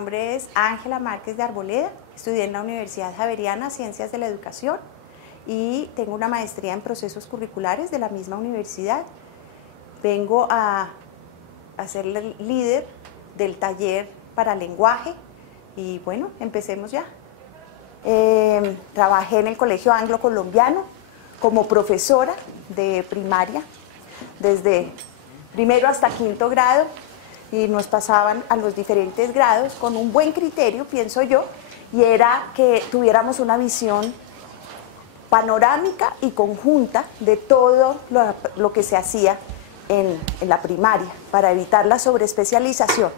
nombre es Ángela Márquez de Arboleda, estudié en la Universidad Javeriana Ciencias de la Educación y tengo una maestría en procesos curriculares de la misma universidad. Vengo a ser el líder del taller para lenguaje y bueno, empecemos ya. Trabajé en el Colegio Anglo Colombiano como profesora de primaria desde primero hasta quinto grado y nos pasaban a los diferentes grados con un buen criterio, pienso yo, y era que tuviéramos una visión panorámica y conjunta de todo lo que se hacía en la primaria para evitar la sobreespecialización.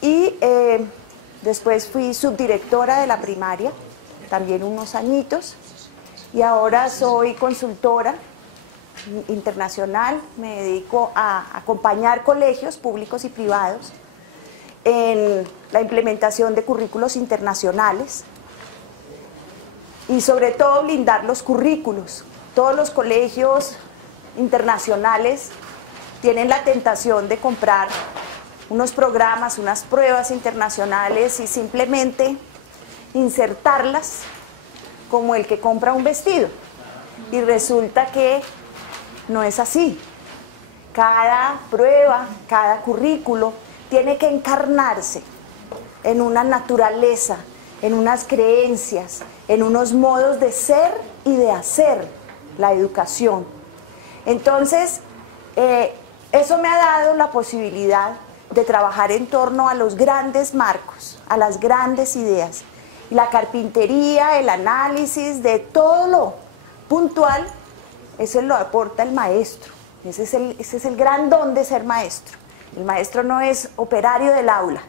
Y después fui subdirectora de la primaria, también unos añitos, y ahora soy consultora internacional, me dedico a acompañar colegios públicos y privados en la implementación de currículos internacionales y sobre todo blindar los currículos. Todos los colegios internacionales tienen la tentación de comprar unos programas, unas pruebas internacionales y simplemente insertarlas como el que compra un vestido. Y resulta que no es así. Cada prueba, cada currículo tiene que encarnarse en una naturaleza, en unas creencias, en unos modos de ser y de hacer la educación. Entonces, eso me ha dado la posibilidad de trabajar en torno a los grandes marcos, a las grandes ideas. La carpintería, el análisis de todo lo puntual, eso lo aporta el maestro. Ese es el gran don de ser maestro. El maestro no es operario del aula,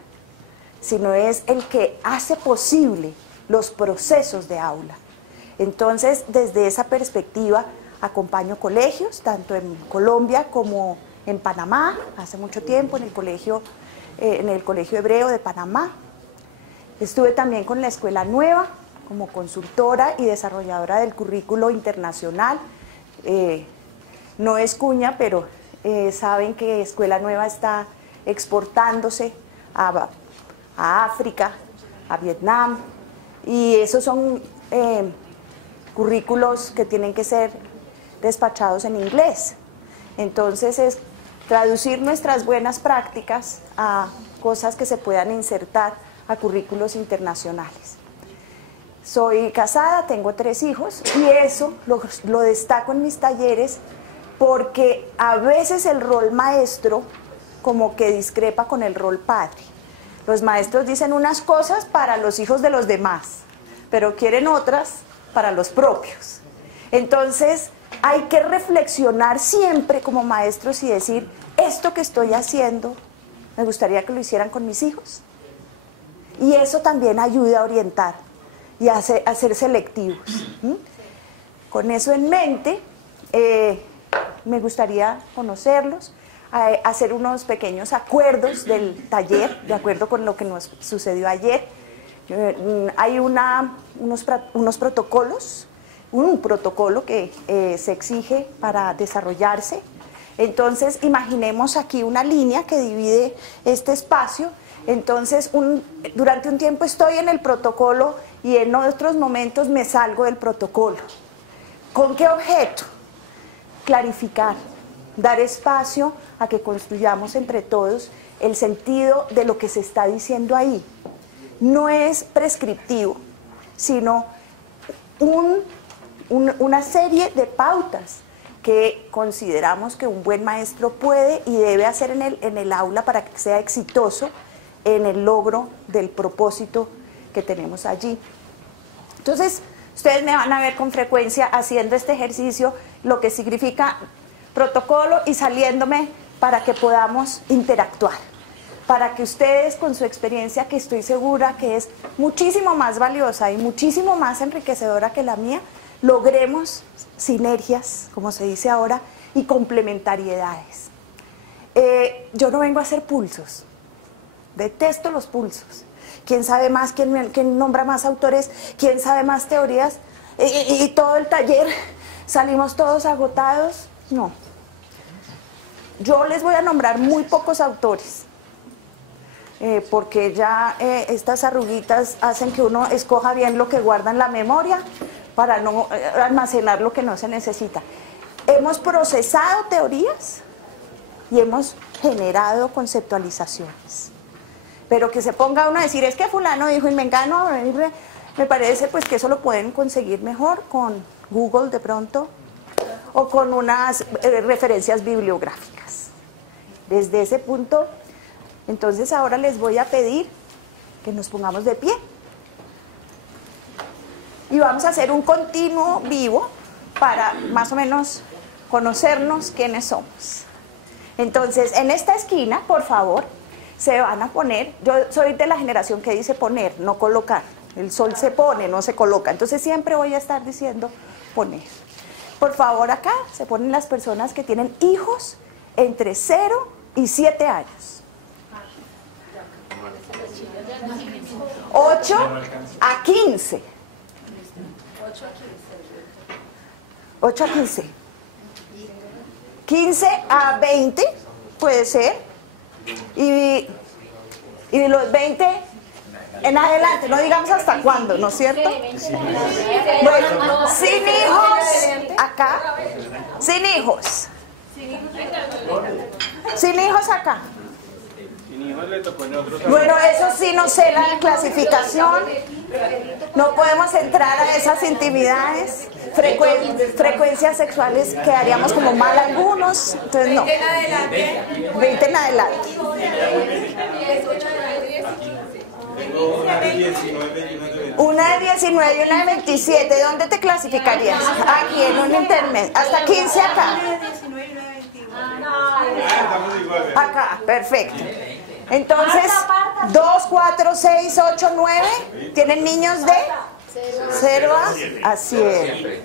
sino es el que hace posible los procesos de aula. Entonces, desde esa perspectiva, acompaño colegios, tanto en Colombia como en Panamá, hace mucho tiempo en el Colegio Hebreo de Panamá. Estuve también con la Escuela Nueva como consultora y desarrolladora del currículo internacional. No es cuña, pero saben que Escuela Nueva está exportándose a África, a Vietnam, y esos son currículos que tienen que ser despachados en inglés. Entonces es traducir nuestras buenas prácticas a cosas que se puedan insertar a currículos internacionales. Soy casada, tengo 3 hijos y eso lo destaco en mis talleres porque a veces el rol maestro como que discrepa con el rol padre. Los maestros dicen unas cosas para los hijos de los demás, pero quieren otras para los propios. Entonces hay que reflexionar siempre como maestros y decir, esto que estoy haciendo, me gustaría que lo hicieran con mis hijos. Y eso también ayuda a orientar y a ser selectivos. Con eso en mente, me gustaría conocerlos, hacer unos pequeños acuerdos del taller, de acuerdo con lo que nos sucedió ayer. Hay unos protocolos, un protocolo que se exige para desarrollarse. Entonces, imaginemos aquí una línea que divide este espacio. Entonces, durante un tiempo estoy en el protocolo y en otros momentos me salgo del protocolo. ¿Con qué objeto? Clarificar, dar espacio a que construyamos entre todos el sentido de lo que se está diciendo ahí. No es prescriptivo, sino una serie de pautas que consideramos que un buen maestro puede y debe hacer en el aula para que sea exitoso en el logro del propósito que tenemos allí. Entonces, ustedes me van a ver con frecuencia haciendo este ejercicio, lo que significa protocolo y saliéndome para que podamos interactuar, para que ustedes con su experiencia, que estoy segura que es muchísimo más valiosa y muchísimo más enriquecedora que la mía, logremos sinergias, como se dice ahora, y complementariedades. Yo no vengo a hacer pulsos, detesto los pulsos. ¿Quién sabe más? ¿Quién nombra más autores? ¿Quién sabe más teorías? Y todo el taller, salimos todos agotados. No. Yo les voy a nombrar muy pocos autores. porque ya estas arruguitas hacen que uno escoja bien lo que guarda en la memoria para no almacenar lo que no se necesita. Hemos procesado teorías y hemos generado conceptualizaciones. Pero que se ponga uno a decir, es que fulano dijo y mengano, me parece pues que eso lo pueden conseguir mejor con Google de pronto, o con unas referencias bibliográficas. Desde ese punto, entonces ahora les voy a pedir que nos pongamos de pie. Y vamos a hacer un continuo vivo para más o menos conocernos quiénes somos. Entonces, en esta esquina, por favor, se van a poner, yo soy de la generación que dice poner, no colocar. El sol se pone, no se coloca. Entonces siempre voy a estar diciendo poner. Por favor, acá se ponen las personas que tienen hijos entre 0 y 7 años. 8 a 15. 8 a 15. 15 a 20 puede ser. Y los 20 en adelante, no digamos hasta cuándo, ¿no es cierto? Bueno, sin hijos, acá, sin hijos. Sin hijos acá. Bueno, eso sí no sé la clasificación. No podemos entrar a esas intimidades. Frecuencias sexuales quedaríamos como mal algunos. Entonces no. 20 en adelante. Una de 19 y una de 27. ¿Dónde te clasificarías? Aquí en un intermedio. Hasta 15 acá. Acá, perfecto. Entonces, 2, 4, 6, 8, 9. ¿Tienen niños de 0 a 100?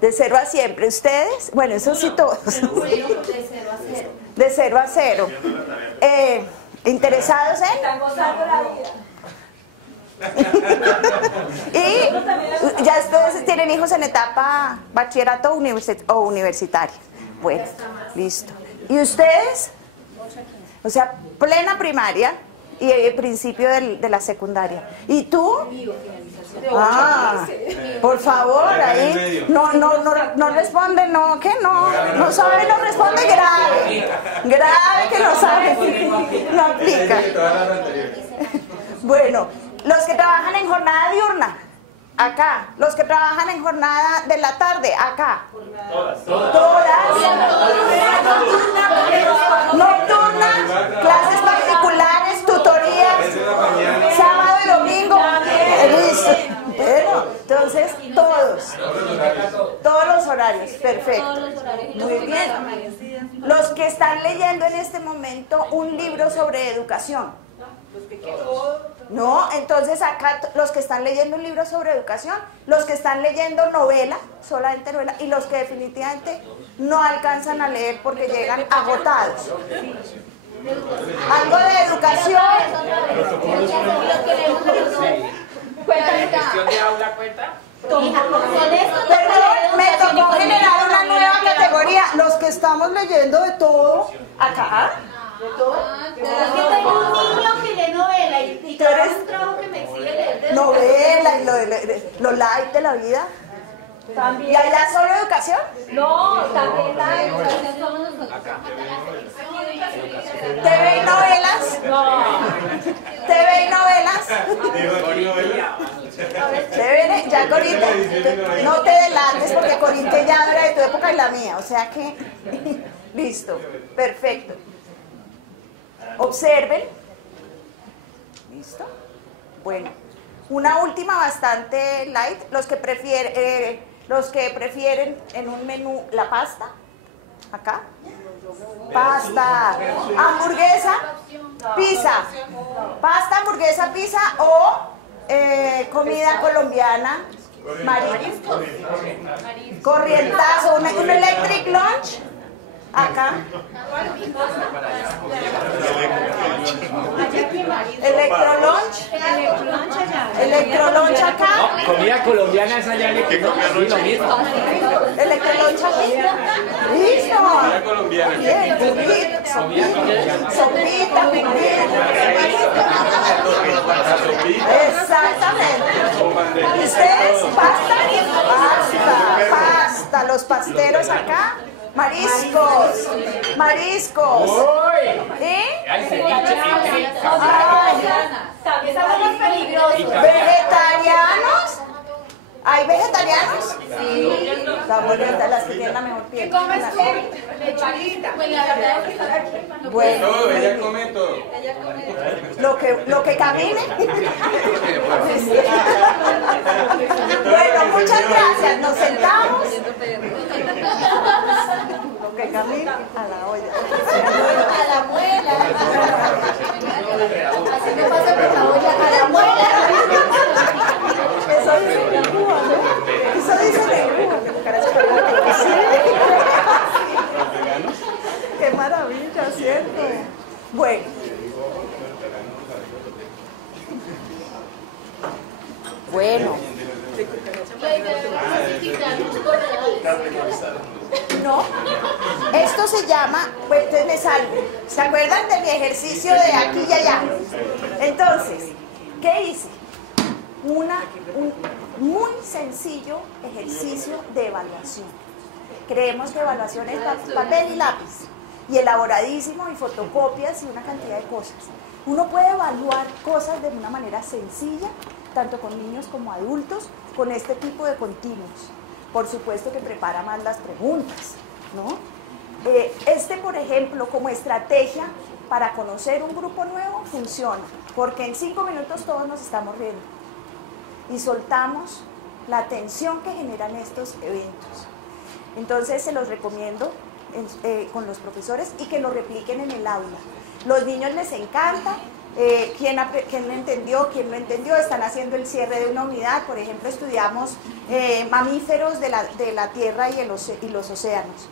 De 0 a siempre. ¿Ustedes? Bueno, eso sí todos. De 0 a 0. ¿Interesados en? Están gozando la vida. Y ya ustedes tienen hijos en etapa bachillerato o universitaria. Bueno, listo. ¿Y ustedes? O sea, plena primaria y el principio de la secundaria. ¿Y tú? Ah, por favor, ahí no responde, no, ¿qué? No sabe, no responde, grave que no sabe, no aplica. Bueno, los que trabajan en jornada diurna, acá. Los que trabajan en jornada de la tarde, acá. Todas. Nocturna, clases particulares, tutorías, sábado y domingo. Listo. Bueno, entonces todos los horarios, perfecto. Muy bien. Los que están leyendo en este momento un libro sobre educación. No, entonces acá los que están leyendo un libro sobre educación, los que están leyendo novela, solamente novela, y los que definitivamente no alcanzan a leer porque llegan agotados. Algo de educación. ¿Gestión de aula cuenta? Perdón, me tocó generar una nueva categoría. Los que estamos leyendo de todo, acá. Es que tengo un niño que lee novela y trabaja un trabajo que me exige leer de novela y lo light de la vida. También. ¿Y allá solo educación? No, también la educación somos nosotros. ¿TV y novelas? No. ¿TV y novelas? Chévere, ya Corita, no te delates porque Corita ya era de tu época y la mía, o sea que, listo, perfecto. Observen. ¿Listo? Bueno, una última bastante light. Los que prefieren en un menú la pasta. Acá. Pasta, hamburguesa, pizza. Pasta, hamburguesa, pizza o comida colombiana, mariscos. Corrientazo, un electric lunch. Acá. Electrolunch. Electrolunch acá. Comida colombiana es allá en Ecuador. Sí, lo mismo. electroloncha. Listo. colombiana. Bien, sopita, exactamente. ¿Ustedes? Pasta. Los pasteros acá. Mariscos. Estamos peligrosos. ¿Vegetarianos? ¿Hay vegetarianos? Sí. Está bonita, las que tienen la mejor piel. ¿Qué comes tú? Lechadita. Bueno, Todo, ella come todo. lo que camine. Bueno, muchas gracias. Nos sentamos. Lo que camine a la olla. A la muela. Así me pasa por la olla, a la muela. Eso dice en Cuba, ¿no? Eso dice en Cuba. Sí. Qué maravilla, ¿cierto? Bueno. No, esto se llama, pues entonces me salgo. ¿Se acuerdan de mi ejercicio de aquí y allá? Entonces, ¿qué hice? Un muy sencillo ejercicio de evaluación. Creemos que evaluación es papel y lápiz, y elaboradísimo, y fotocopias y una cantidad de cosas. Uno puede evaluar cosas de una manera sencilla, tanto con niños como adultos, con este tipo de continuos. Por supuesto que prepara más las preguntas, ¿no? Por ejemplo, como estrategia para conocer un grupo nuevo, funciona, porque en 5 minutos todos nos estamos riendo y soltamos la tensión que generan estos eventos. Entonces se los recomiendo con los profesores y que lo repliquen en el aula. Los niños les encanta. ¿Quién entendió, quién no entendió? Están haciendo el cierre de una unidad. Por ejemplo, estudiamos mamíferos de la tierra y los océanos.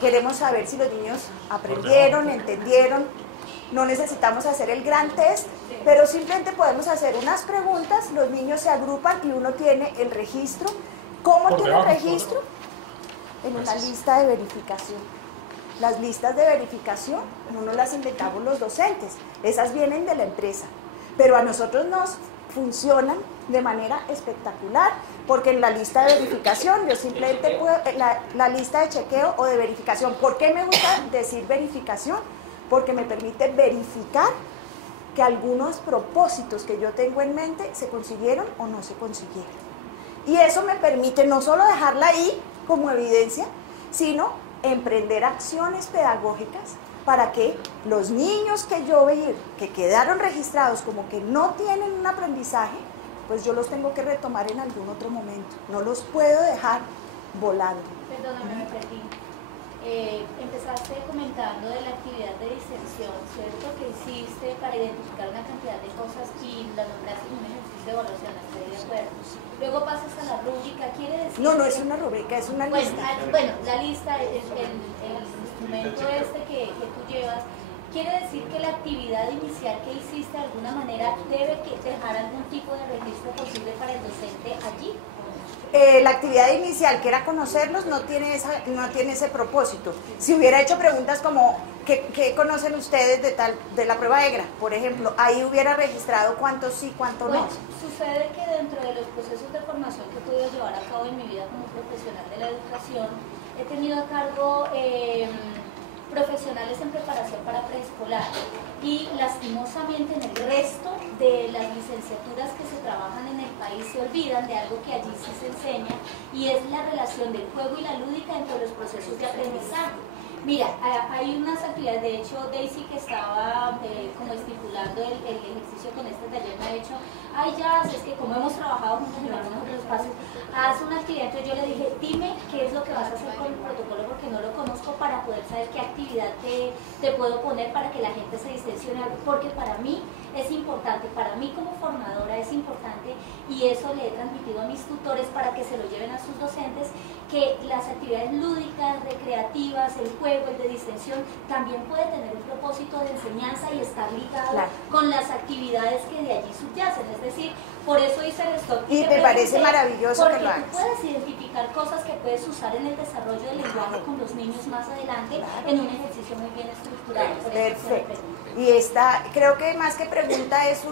Queremos saber si los niños aprendieron, entendieron. No necesitamos hacer el gran test, pero simplemente podemos hacer unas preguntas, los niños se agrupan y uno tiene el registro. ¿Cómo tiene el registro? En una lista de verificación. Las listas de verificación no nos las inventamos los docentes, esas vienen de la empresa, pero a nosotros nos funcionan de manera espectacular, porque en la lista de verificación yo simplemente puedo, la lista de chequeo o de verificación. ¿Por qué me gusta decir verificación? Porque me permite verificar que algunos propósitos que yo tengo en mente se consiguieron o no se consiguieron. Y eso me permite no solo dejarla ahí como evidencia, sino emprender acciones pedagógicas para que los niños que yo veía que quedaron registrados como que no tienen un aprendizaje, pues yo los tengo que retomar en algún otro momento. No los puedo dejar volando. Perdóname, me perdí. Empezaste comentando de la actividad de distensión, ¿cierto? Que hiciste para identificar una cantidad de cosas y la nombraste en un ejercicio de evaluación, estoy de acuerdo. Luego pasas a la rúbrica, ¿quiere decir? No, no es una rúbrica, es una lista. Bueno, la lista es el instrumento que tú llevas. ¿Quiere decir que la actividad inicial que hiciste de alguna manera debe dejar algún tipo de registro posible para el docente allí? La actividad inicial, que era conocerlos, no tiene ese propósito. Si hubiera hecho preguntas como ¿qué conocen ustedes de la prueba EGRA? Por ejemplo, ahí hubiera registrado cuántos sí, cuántos no. Sucede que dentro de los procesos de formación que he podido llevar a cabo en mi vida como profesional de la educación, he tenido a cargo profesionales en preparación para preescolar, y lastimosamente en el resto de las licenciaturas que se trabajan en el país se olvidan de algo que allí sí se enseña, y es la relación del juego y la lúdica entre los procesos de aprendizaje. Mira, hay unas actividades, de hecho Daisy, que estaba como estipulando el ejercicio con este taller, me ha dicho, ay ya, es que como hemos trabajado juntos en algunos de los pasos, haz una actividad. Entonces yo le dije, dime qué es lo que vas a hacer con el protocolo, porque no lo conozco, para poder saber qué actividad te puedo poner para que la gente se distensione, porque para mí es importante, para mí como formadora es importante, y eso le he transmitido a mis tutores para que se lo lleven a sus docentes, que las actividades lúdicas, recreativas, el juego, el de distensión, también puede tener un propósito de enseñanza y estar ligado con las actividades que de allí subyacen. Es decir, por eso hice el stop. Y me parece maravilloso que lo hagas. Porque tú puedes identificar cosas que puedes usar en el desarrollo del lenguaje con los niños más adelante en un ejercicio muy bien estructurado. Perfecto. Y esta, creo que más que pregunta es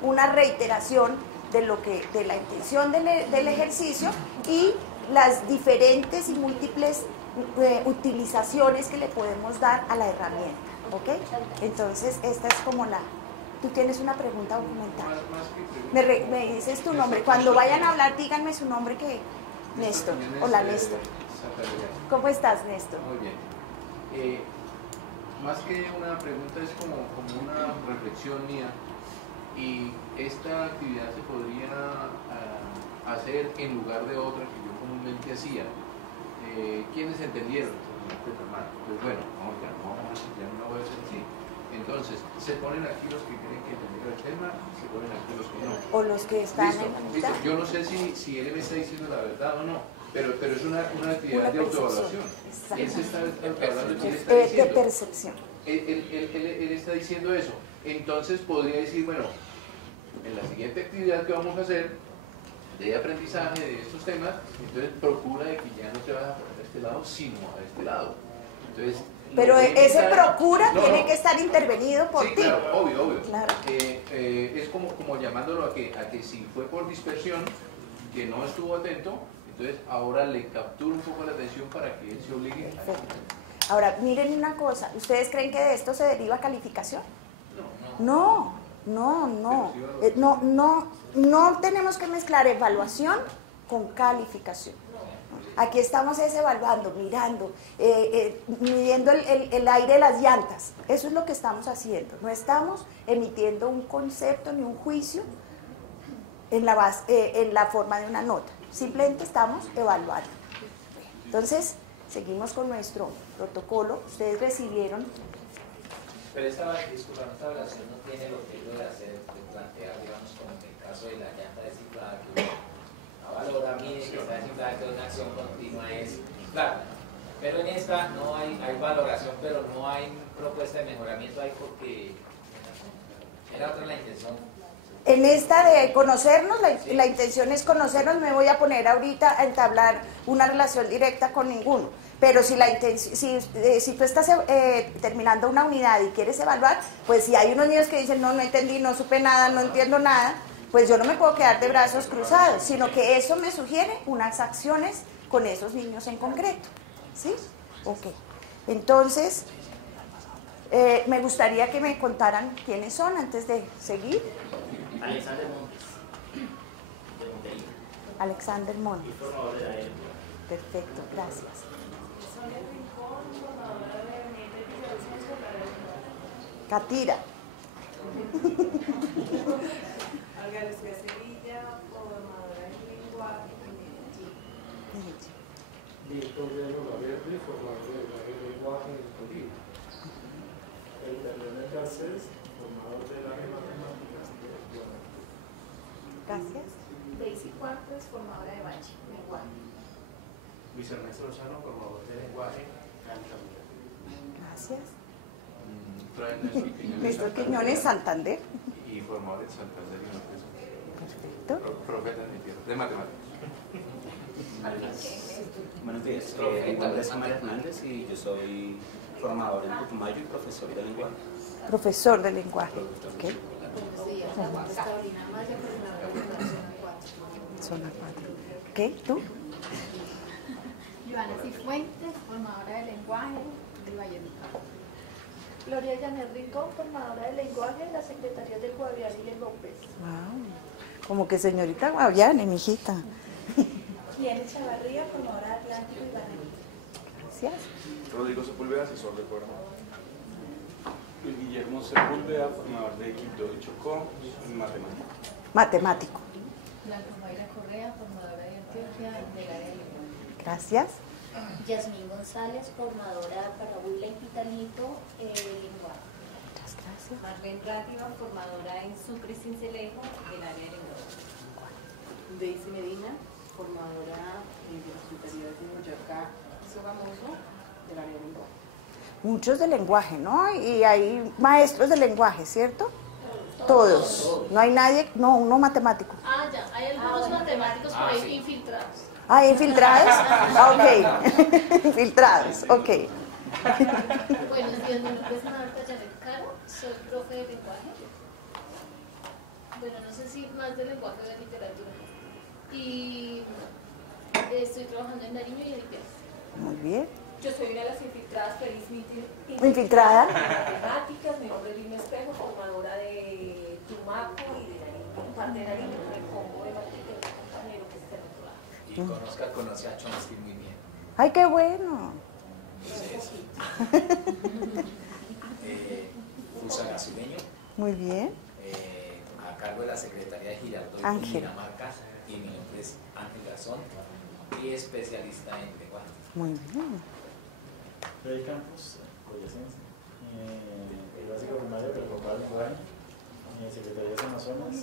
una reiteración de la intención del ejercicio y las diferentes y múltiples utilizaciones que le podemos dar a la herramienta, ¿ok? Entonces, esta es como la... ¿Tú tienes una pregunta documental? Me dices tu nombre. Cuando vayan a hablar, díganme su nombre que... Néstor. Hola, Néstor. ¿Cómo estás, Néstor? Muy bien. Más que una pregunta, es como una reflexión mía. Y esta actividad se podría hacer en lugar de otra que yo comúnmente hacía. ¿Quiénes entendieron? Pues bueno, ya no la voy a hacer así. Entonces, se ponen aquí los que creen que entendieron el tema, se ponen aquí los que no. O los que están listo, en la listo. mitad. Yo no sé si él me está diciendo la verdad o no, pero es una actividad de autoevaluación. Él se está hablando, él está de diciendo, percepción. él está diciendo eso. Entonces podría decir, bueno, en la siguiente actividad que vamos a hacer de aprendizaje de estos temas, entonces procura de que ya no te vayas a poner a este lado, sino a este lado. Entonces, pero ese procura tiene que estar intervenido por ti. Claro, obvio. Claro. Es como llamándolo a que si fue por dispersión, que no estuvo atento, entonces ahora le captura un poco la atención para que él se obligue a... Perfecto. Ahora, miren una cosa, ¿ustedes creen que de esto se deriva calificación? No. No tenemos que mezclar evaluación con calificación. Aquí estamos evaluando, mirando, midiendo el aire de las llantas. Eso es lo que estamos haciendo. No estamos emitiendo un concepto ni un juicio en la forma de una nota. Simplemente estamos evaluando. Entonces, seguimos con nuestro protocolo. Ustedes recibieron... Pero esta evaluación no tiene el objetivo de plantear, digamos, como en el caso de la llanta desinflada, que uno valora, mide que está desinflada, que una acción continua es claro. Pero en esta no hay valoración, pero no hay propuesta de mejoramiento ahí porque era otra la intención. En esta de conocernos, la intención es conocernos, me voy a poner ahorita a entablar una relación directa con ninguno. Pero si tú estás terminando una unidad y quieres evaluar, pues si hay unos niños que dicen, no entendí, no supe nada, no entiendo nada, pues yo no me puedo quedar de brazos cruzados, sino que eso me sugiere unas acciones con esos niños en concreto. ¿Sí? Ok. Entonces, me gustaría que me contaran quiénes son antes de seguir. Alexander Montes, de Montería. Alexander Montes. Y formador de la ELA. Perfecto, gracias. Catira. Olga Lucía Sevilla, formadora de lenguaje y Medellín. Víctor Diego Verde, formador de lenguaje en Tolima. René Garcés, formador del área de matemáticas de Guanajuato. Gracias. Daisy Cuartos, formadora de Bachi, lenguaje. Luis Ernesto Lozano, formador de lenguaje, Altamira. Gracias. Néstor Quiñones, Santander. Y formador de Santander y Norte. Perfecto. Profeta en mi tierra, de matemáticas. Buenos días, mi nombre es Samuel Hernández y yo soy formador en Putumayo y profesor de lenguaje. Profesor de lenguaje. Okay. Carolina Maya, coordinadora de Nación 4. Zona 4. Ok, ¿tú? Joana Cifuentes, formadora de lenguaje de Valledupar. Gloria Llaner Rincón, formadora de lenguaje en la Secretaría del Guaviare y López. Wow. Como que señorita Guaviane, mijita. Liene Chavarría, formadora de Atlántico y Baní. Gracias. Rodrigo Sepúlveda, asesor de programa. Luis Guillermo Sepúlveda, formador de equipo de Chocó, matemático. Matemático. Blanca Mayra Correa, formadora de Antioquia del área de lenguaje. Gracias. Yasmín González, formadora para Huila y Pitalito, lenguaje. Muchas gracias. Marlene Rátiva, formadora en Sucre y Cincelejo del área de lenguaje. Daisy Medina, formadora de la Secretaría de Boyacá, Sogamoso, del área de lenguaje. Muchos de lenguaje, ¿no? Y hay maestros de lenguaje, ¿cierto? Todos. No hay nadie, no, uno matemático. Ah, ya, hay algunos matemáticos por ahí infiltrados. Ah, ¿infiltrados? Ah, ok. Infiltrados, ok. Buenos días, mi nombre es Marta Janet Caro, soy profe de lenguaje. Bueno, no sé si más de lenguaje o de literatura. Y estoy trabajando en Nariño y en Ipiales. Muy bien. Yo soy una de las infiltradas, feliz ¿Infiltrada? matemáticas, mi nombre es Lina Espejo, formadora de Tumaco y de Nariño, parte de Nariño, con el combo de matrícula de un compañero que está en otro lado. Y conoce a Chomsky muy bien. Ay, qué bueno. Fusa brasileño. Muy bien. A cargo de la Secretaría de Girardot y Ángel. Dinamarca, y mi nombre es Ángel Garzón y especialista en lenguaje. Muy bien. Freddy Campos, boyacense, básico primario, preocupado en lenguaje, Secretaría de Amazonas.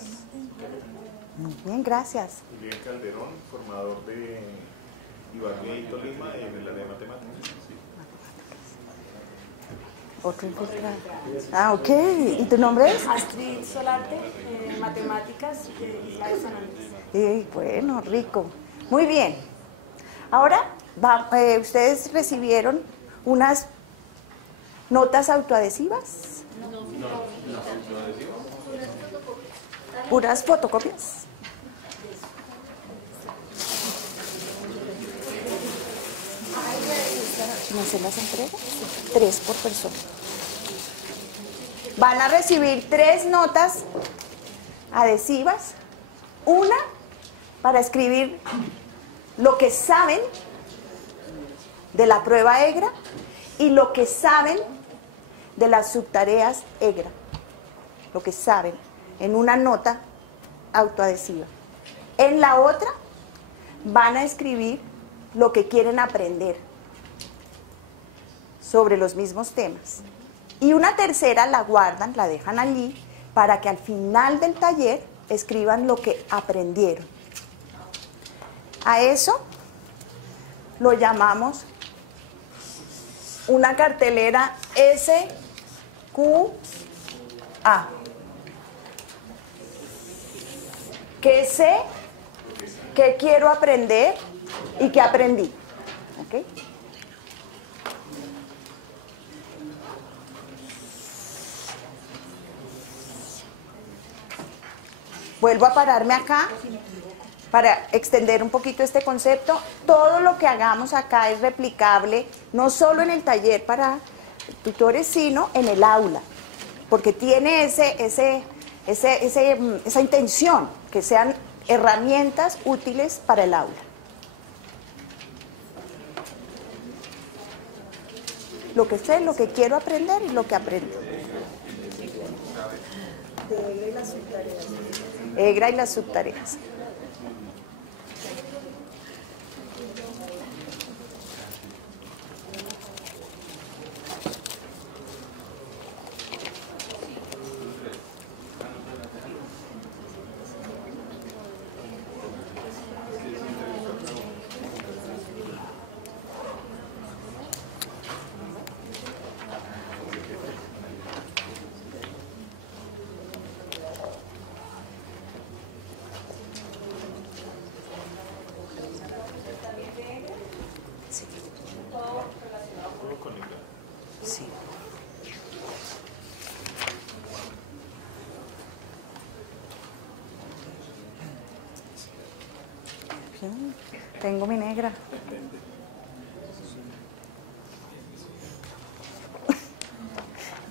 Muy bien, gracias. Julián Calderón, formador de Ibagué y Tolima en el área de matemáticas. Sí. Otro infiltrado. Ah, ok. ¿Y tu nombre es? Astrid Solarte, matemáticas, Isla de San Andrés. Bueno, rico. Muy bien. Ahora, ustedes recibieron unas notas autoadhesivas. Puras fotocopias. ¿No se las entrega? 3 por persona. Van a recibir 3 notas adhesivas. Una para escribir lo que saben de la prueba EGRA y lo que saben de las subtareas EGRA. Lo que saben en una nota autoadhesiva. En la otra van a escribir lo que quieren aprender sobre los mismos temas. Y una tercera la guardan, la dejan allí, para que al final del taller escriban lo que aprendieron. A eso lo llamamos una cartelera SQA. ¿Qué sé? ¿Qué quiero aprender? ¿Y qué aprendí? ¿Ok? Vuelvo a pararme acá para extender un poquito este concepto. Todo lo que hagamos acá es replicable, no solo en el taller para tutores, sino en el aula, porque tiene esa intención, que sean herramientas útiles para el aula. Lo que sé, lo que quiero aprender y lo que aprendo. EGRA y las subtareas. Sí. Tengo mi negra.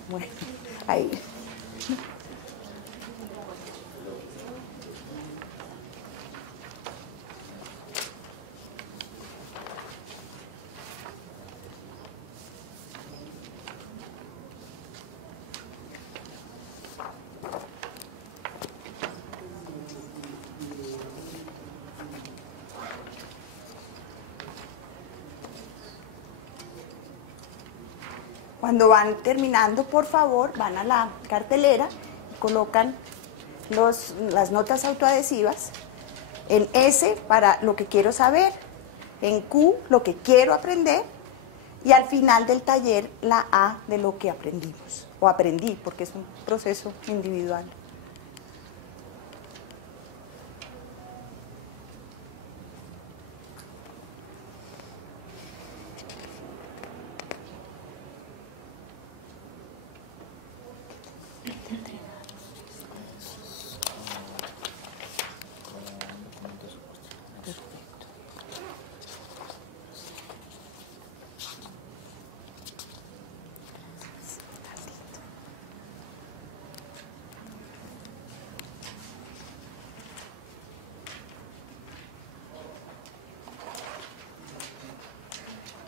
Bueno, ahí. Cuando van terminando, por favor, van a la cartelera y colocan las notas autoadhesivas En S para lo que quiero saber, en Q lo que quiero aprender y al final del taller la A de lo que aprendimos o aprendí, porque es un proceso individual.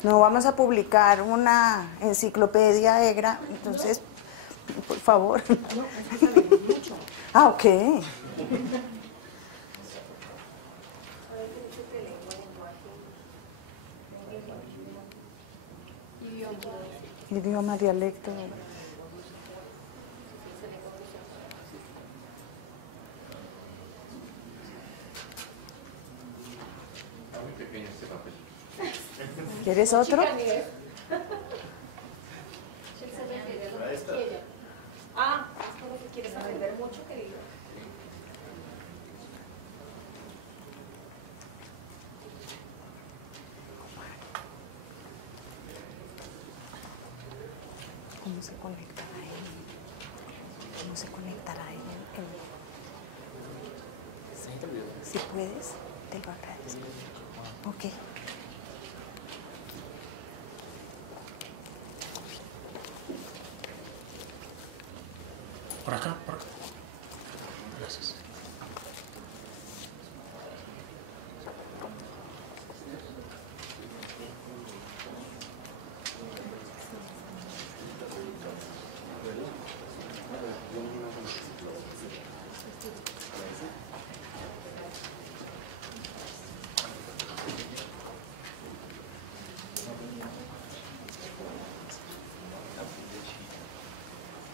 No vamos a publicar una enciclopedia EGRA, entonces, por favor. Ah, ok. Idioma, dialecto. Muy pequeño este papel. ¿Quieres otro? Ah, es como que quieres aprender mucho, querido. ¿Cómo se conectará ahí? ¿Cómo se conectará ahí? Si puedes, te lo agradezco. Ok. Por acá, por acá. Gracias.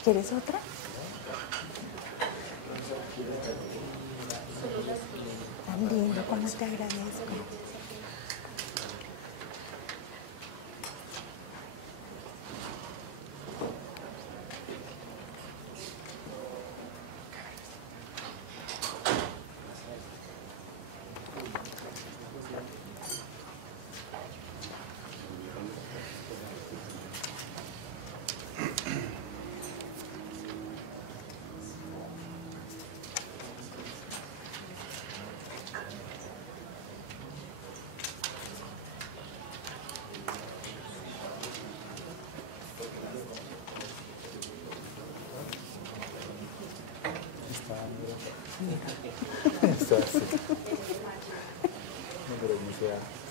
¿Quieres otra? Tan lindo, cómo te agradezco.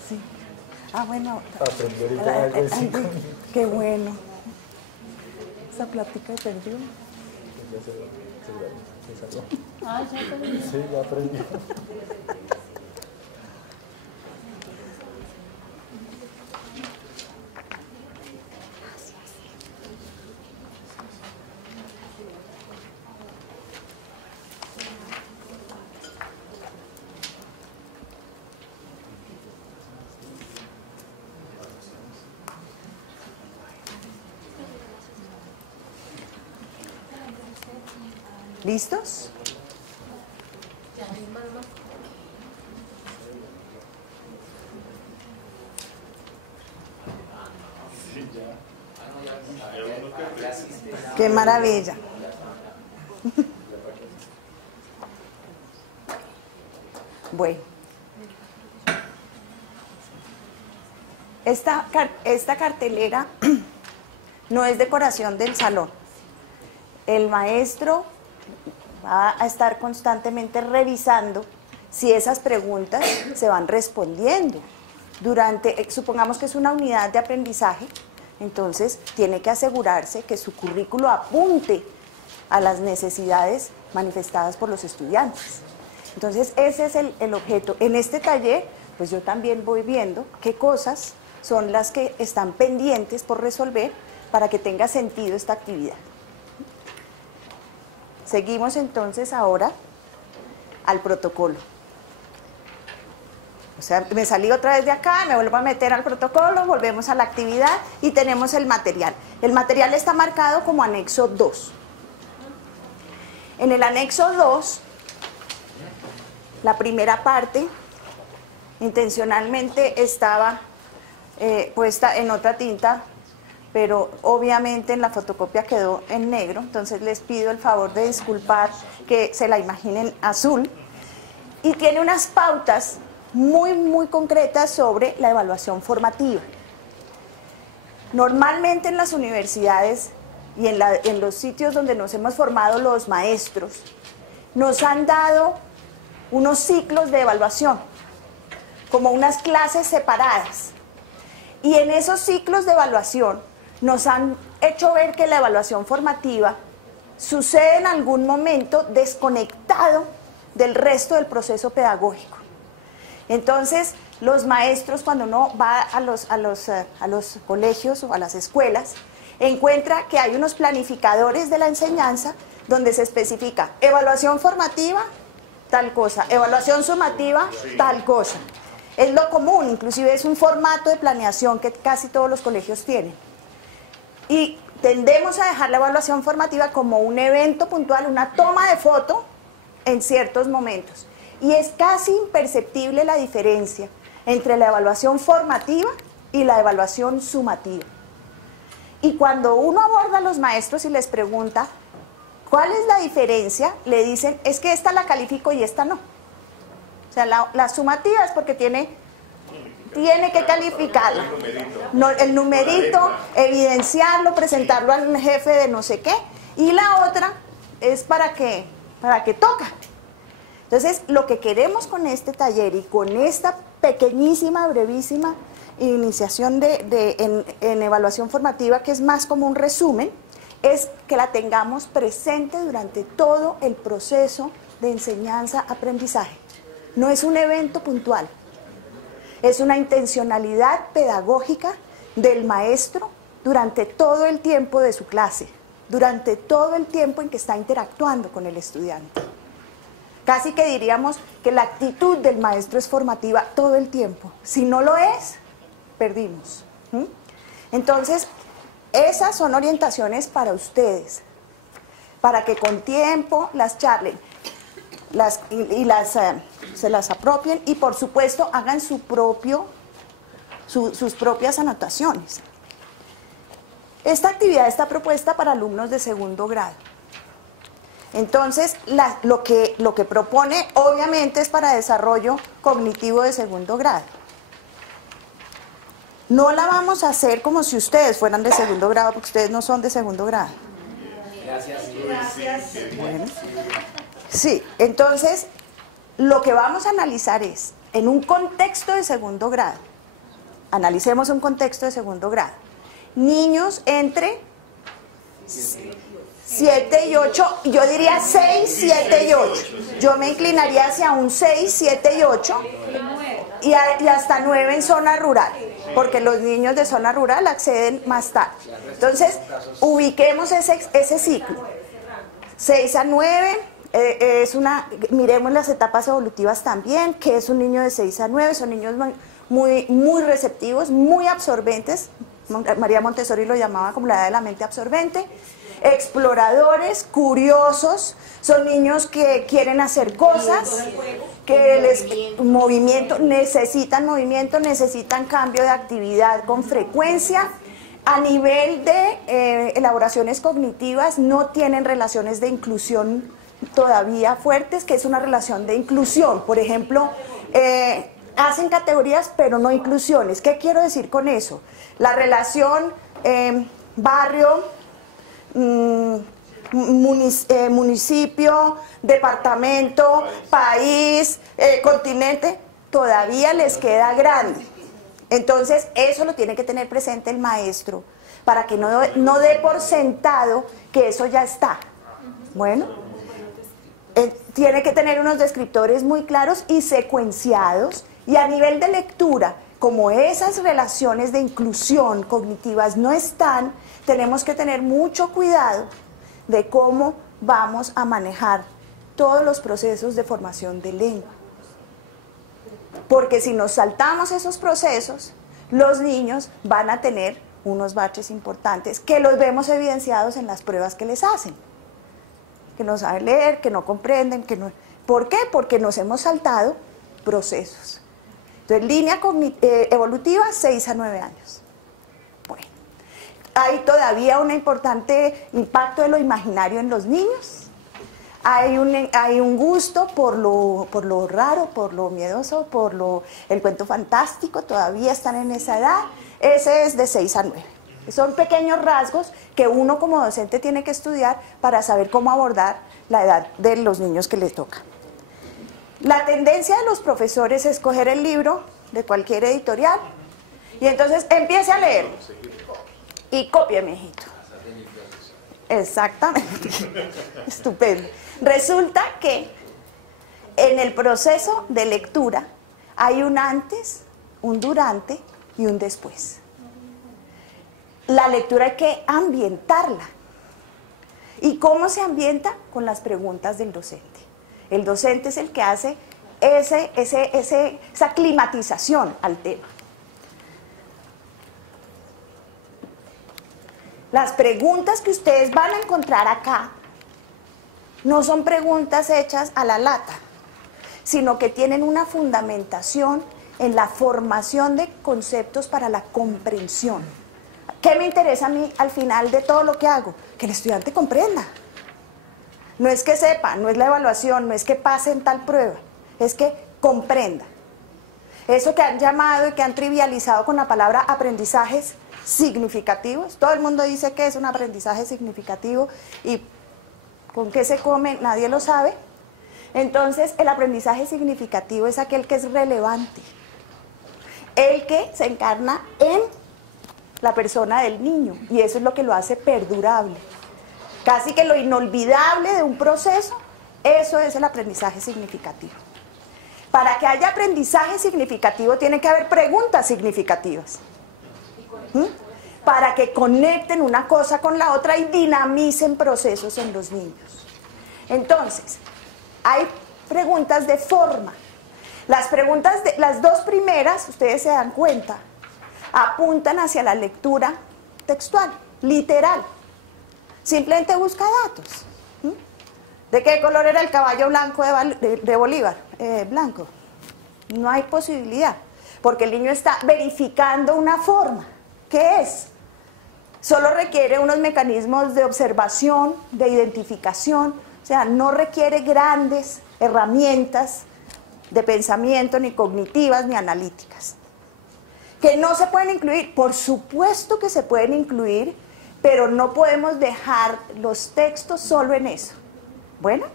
Sí. Ah, bueno. Aprender algo en 5 minutos. Qué bueno. Esa plática se perdió. Ah, ya aprendí. Sí, ya aprendí. ¿Listos? ¡Qué maravilla! Bueno. Esta cartelera no es decoración del salón. El maestro va a estar constantemente revisando si esas preguntas se van respondiendo. Supongamos que es una unidad de aprendizaje, entonces tiene que asegurarse que su currículo apunte a las necesidades manifestadas por los estudiantes. Entonces ese es el objeto. En este taller, pues yo también voy viendo qué cosas son las que están pendientes por resolver para que tenga sentido esta actividad. Seguimos entonces ahora al protocolo. O sea, me salí otra vez de acá, me vuelvo a meter al protocolo, volvemos a la actividad y tenemos el material. El material está marcado como anexo 2. En el anexo 2, la primera parte, intencionalmente estaba puesta en otra tinta, pero obviamente en la fotocopia quedó en negro, entonces les pido el favor de disculpar que se la imaginen azul. Y tiene unas pautas muy concretas sobre la evaluación formativa. Normalmente en las universidades y en los sitios donde nos hemos formado los maestros, nos han dado unos ciclos de evaluación, como unas clases separadas. Y en esos ciclos de evaluación nos han hecho ver que la evaluación formativa sucede en algún momento desconectado del resto del proceso pedagógico. Entonces, los maestros, cuando uno va a los colegios o a las escuelas, encuentra que hay unos planificadores de la enseñanza donde se especifica evaluación formativa, tal cosa, evaluación sumativa, tal cosa. Es lo común, inclusive es un formato de planeación que casi todos los colegios tienen. Y tendemos a dejar la evaluación formativa como un evento puntual, una toma de foto en ciertos momentos. Y es casi imperceptible la diferencia entre la evaluación formativa y la evaluación sumativa. Y cuando uno aborda a los maestros y les pregunta cuál es la diferencia, le dicen, es que esta la califico y esta no. O sea, la sumativa es porque tiene que calificarla. No, el numerito, evidenciarlo, presentarlo al jefe de no sé qué. Y la otra es para que toca. Entonces, lo que queremos con este taller y con esta pequeñísima, brevísima iniciación en evaluación formativa, que es más como un resumen, es que la tengamos presente durante todo el proceso de enseñanza-aprendizaje. No es un evento puntual, es una intencionalidad pedagógica del maestro durante todo el tiempo de su clase, durante todo el tiempo en que está interactuando con el estudiante. Casi que diríamos que la actitud del maestro es formativa todo el tiempo. Si no lo es, perdimos. Entonces, esas son orientaciones para ustedes, para que con tiempo las charlen se las apropien y por supuesto hagan sus propias anotaciones. Esta actividad está propuesta para alumnos de segundo grado. Entonces, lo que propone obviamente es para desarrollo cognitivo de segundo grado. No la vamos a hacer como si ustedes fueran de segundo grado, porque ustedes no son de segundo grado. Gracias. Bueno, sí, entonces, lo que vamos a analizar es, en un contexto de segundo grado, analicemos un contexto de segundo grado, niños entre 7 y 8, yo diría 6, 7 y 8. Yo me inclinaría hacia un 6, 7 y 8 y hasta 9 en zona rural, porque los niños de zona rural acceden más tarde. Entonces, ubiquemos ese ciclo. 6 a 9, miremos las etapas evolutivas también, que es un niño de 6 a 9, son niños muy receptivos, muy absorbentes. María Montessori lo llamaba como la edad de la mente absorbente. Exploradores, curiosos, son niños que quieren hacer cosas, que necesitan cambio de actividad con frecuencia. A nivel de elaboraciones cognitivas no tienen relaciones de inclusión todavía fuertes, que es una relación de inclusión. Por ejemplo, hacen categorías pero no inclusiones. ¿Qué quiero decir con eso? La relación barrio, municipio, departamento, país, continente, todavía les queda grande. Entonces, eso lo tiene que tener presente el maestro, para que no dé por sentado que eso ya está. Bueno, tiene que tener unos descriptores muy claros y secuenciados, y a nivel de lectura, como esas relaciones de inclusión cognitivas no están, tenemos que tener mucho cuidado de cómo vamos a manejar todos los procesos de formación de lengua. porque si nos saltamos esos procesos, los niños van a tener unos baches importantes que los vemos evidenciados en las pruebas que les hacen. Que no saben leer, que no comprenden, que no... ¿Por qué? Porque nos hemos saltado procesos. Entonces, línea evolutiva, 6 a 9 años. Bueno, hay todavía un importante impacto de lo imaginario en los niños. Hay un gusto por lo raro, por lo miedoso, el cuento fantástico, todavía están en esa edad. Ese es de 6 a 9. Son pequeños rasgos que uno como docente tiene que estudiar para saber cómo abordar la edad de los niños que les toca. La tendencia de los profesores es coger el libro de cualquier editorial y entonces empiece a leer y copie, mijito. Exactamente. Estupendo. Resulta que en el proceso de lectura hay un antes, un durante y un después. La lectura hay que ambientarla. ¿Y cómo se ambienta? Con las preguntas del docente. El docente es el que hace esa climatización al tema. Las preguntas que ustedes van a encontrar acá no son preguntas hechas a la lata, sino que tienen una fundamentación en la formación de conceptos para la comprensión. ¿Qué me interesa a mí al final de todo lo que hago? Que el estudiante comprenda. No es que sepa, no es la evaluación, no es que pase en tal prueba, es que comprenda. Eso que han llamado y que han trivializado con la palabra aprendizajes significativos, todo el mundo dice que es un aprendizaje significativo y con qué se come nadie lo sabe. Entonces el aprendizaje significativo es aquel que es relevante, el que se encarna en la persona del niño, y eso es lo que lo hace perdurable. Casi que lo inolvidable de un proceso, eso es el aprendizaje significativo. Para que haya aprendizaje significativo tiene que haber preguntas significativas. Para que conecten una cosa con la otra y dinamicen procesos en los niños. Entonces, hay preguntas de forma. Las dos primeras, ustedes se dan cuenta, apuntan hacia la lectura textual, literal. Simplemente busca datos. ¿De qué color era el caballo blanco de Bolívar? Blanco. No hay posibilidad, porque el niño está verificando una forma. ¿Qué es? Solo requiere unos mecanismos de observación, de identificación, o sea, no requiere grandes herramientas de pensamiento, ni cognitivas, ni analíticas. ¿Que no se pueden incluir? Por supuesto que se pueden incluir, pero no podemos dejar los textos solo en eso. Bueno,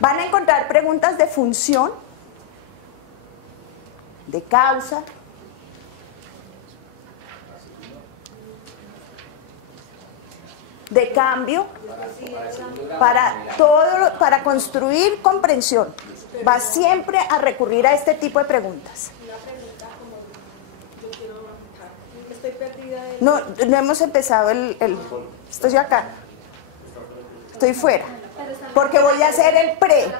van a encontrar preguntas de función, de causa, de cambio, para construir comprensión. Va siempre a recurrir a este tipo de preguntas. Estoy perdida. No hemos empezado estoy acá. Estoy fuera. Porque voy a hacer el pre.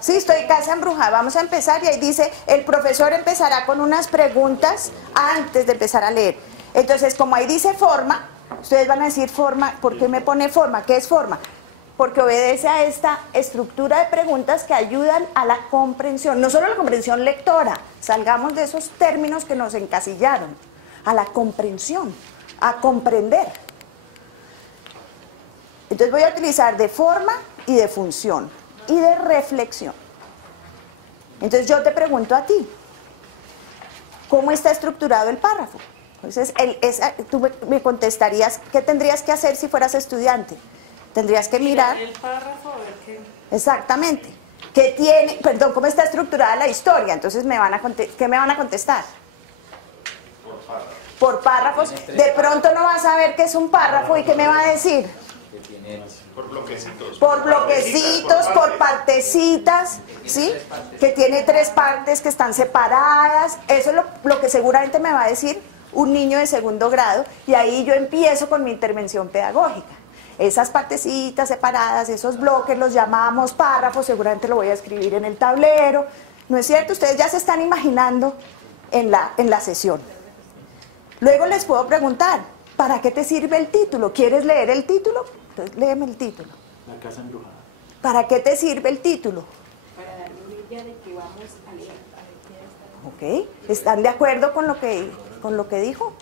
Sí, estoy casi embrujada. Vamos a empezar y ahí dice, el profesor empezará con unas preguntas antes de empezar a leer. Entonces, como ahí dice forma, ustedes van a decir forma, ¿por qué me pone forma? ¿Qué es forma? Porque obedece a esta estructura de preguntas que ayudan a la comprensión, no solo a la comprensión lectora, salgamos de esos términos que nos encasillaron, a la comprensión, a comprender. Entonces voy a utilizar de forma y de función y de reflexión. Entonces yo te pregunto a ti, ¿cómo está estructurado el párrafo? Entonces tú me contestarías, ¿qué tendrías que hacer si fueras estudiante? Tendrías que mirar el párrafo, a ver qué. Exactamente. ¿Qué tiene, perdón, cómo está estructurada la historia? Entonces ¿qué me van a contestar? Por párrafos. De pronto no vas a ver qué es un párrafo y qué me va a decir. Por bloquecitos. Por bloquecitos, por partecitas, ¿sí? Que tiene 3 partes que están separadas. Eso es lo que seguramente me va a decir un niño de segundo grado, y ahí yo empiezo con mi intervención pedagógica. Esas partecitas separadas, esos bloques los llamamos párrafos, seguramente lo voy a escribir en el tablero, ¿no es cierto? Ustedes ya se están imaginando en la sesión. Luego les puedo preguntar, ¿para qué te sirve el título? ¿Quieres leer el título? Entonces léeme el título. La casa embrujada. ¿Para qué te sirve el título? Para darle una idea de que vamos a leer. ¿Ok? ¿Están de acuerdo con lo que dijo?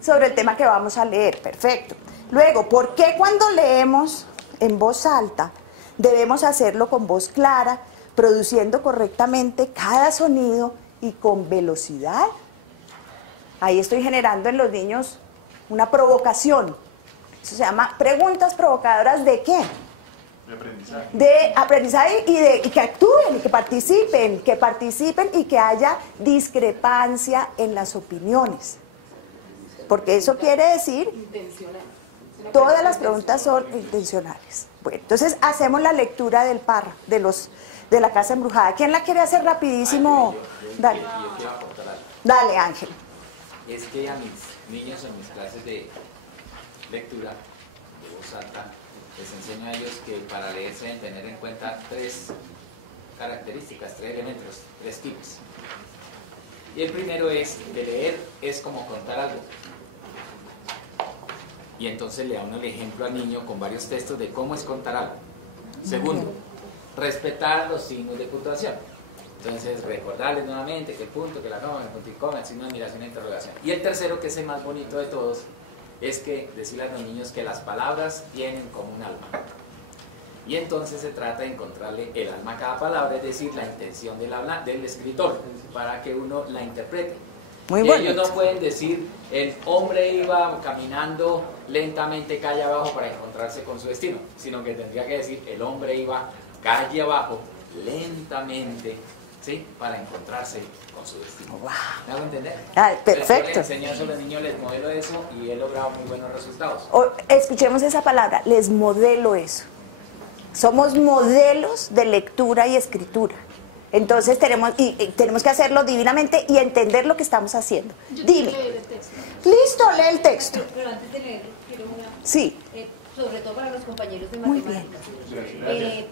Sobre el tema que vamos a leer, perfecto. Luego, ¿por qué cuando leemos en voz alta debemos hacerlo con voz clara, produciendo correctamente cada sonido y con velocidad? Ahí estoy generando en los niños una provocación. Eso se llama preguntas provocadoras ¿de qué? De aprendizaje. De aprendizaje y que actúen, y que participen y que haya discrepancia en las opiniones. Porque eso quiere decir, todas las preguntas son intencionales. Bueno, entonces hacemos la lectura del párrafo, de la casa embrujada. ¿Quién la quiere hacer rapidísimo? Dale. Yo quiero aportar algo. Dale, Ángel. Es que a mis niños en mis clases de lectura de voz alta les enseño a ellos que para leer se deben tener en cuenta 3 características, 3 elementos, 3 tipos. Y el primero es que leer es como contar algo. Y entonces le da uno el ejemplo al niño con varios textos de cómo es contar algo. Segundo, respetar los signos de puntuación. Entonces, recordarles nuevamente que el punto, que la coma, el punto y coma, el signo de admiración e interrogación. Y el tercero, que es el más bonito de todos, es que decirle a los niños que las palabras tienen como un alma. Y entonces se trata de encontrarle el alma a cada palabra, es decir, la intención del escritor, para que uno la interprete. Muy y bonito. ellos no pueden decir, el hombre iba caminando lentamente calle abajo para encontrarse con su destino, sino que tendría que decir, el hombre iba calle abajo lentamente, ¿sí? Para encontrarse con su destino. Wow. ¿Me hago entender? Ah, perfecto. Yo les enseño eso a los niños, les modelo eso y he logrado muy buenos resultados. Escuchemos esa palabra, les modelo eso. Somos modelos de lectura y escritura. Entonces tenemos que hacerlo divinamente y entender lo que estamos haciendo. Dime. Listo, lee el texto. Pero antes de leer, quiero una... Sí. Sobre todo para los compañeros de Muy bien. matemáticas.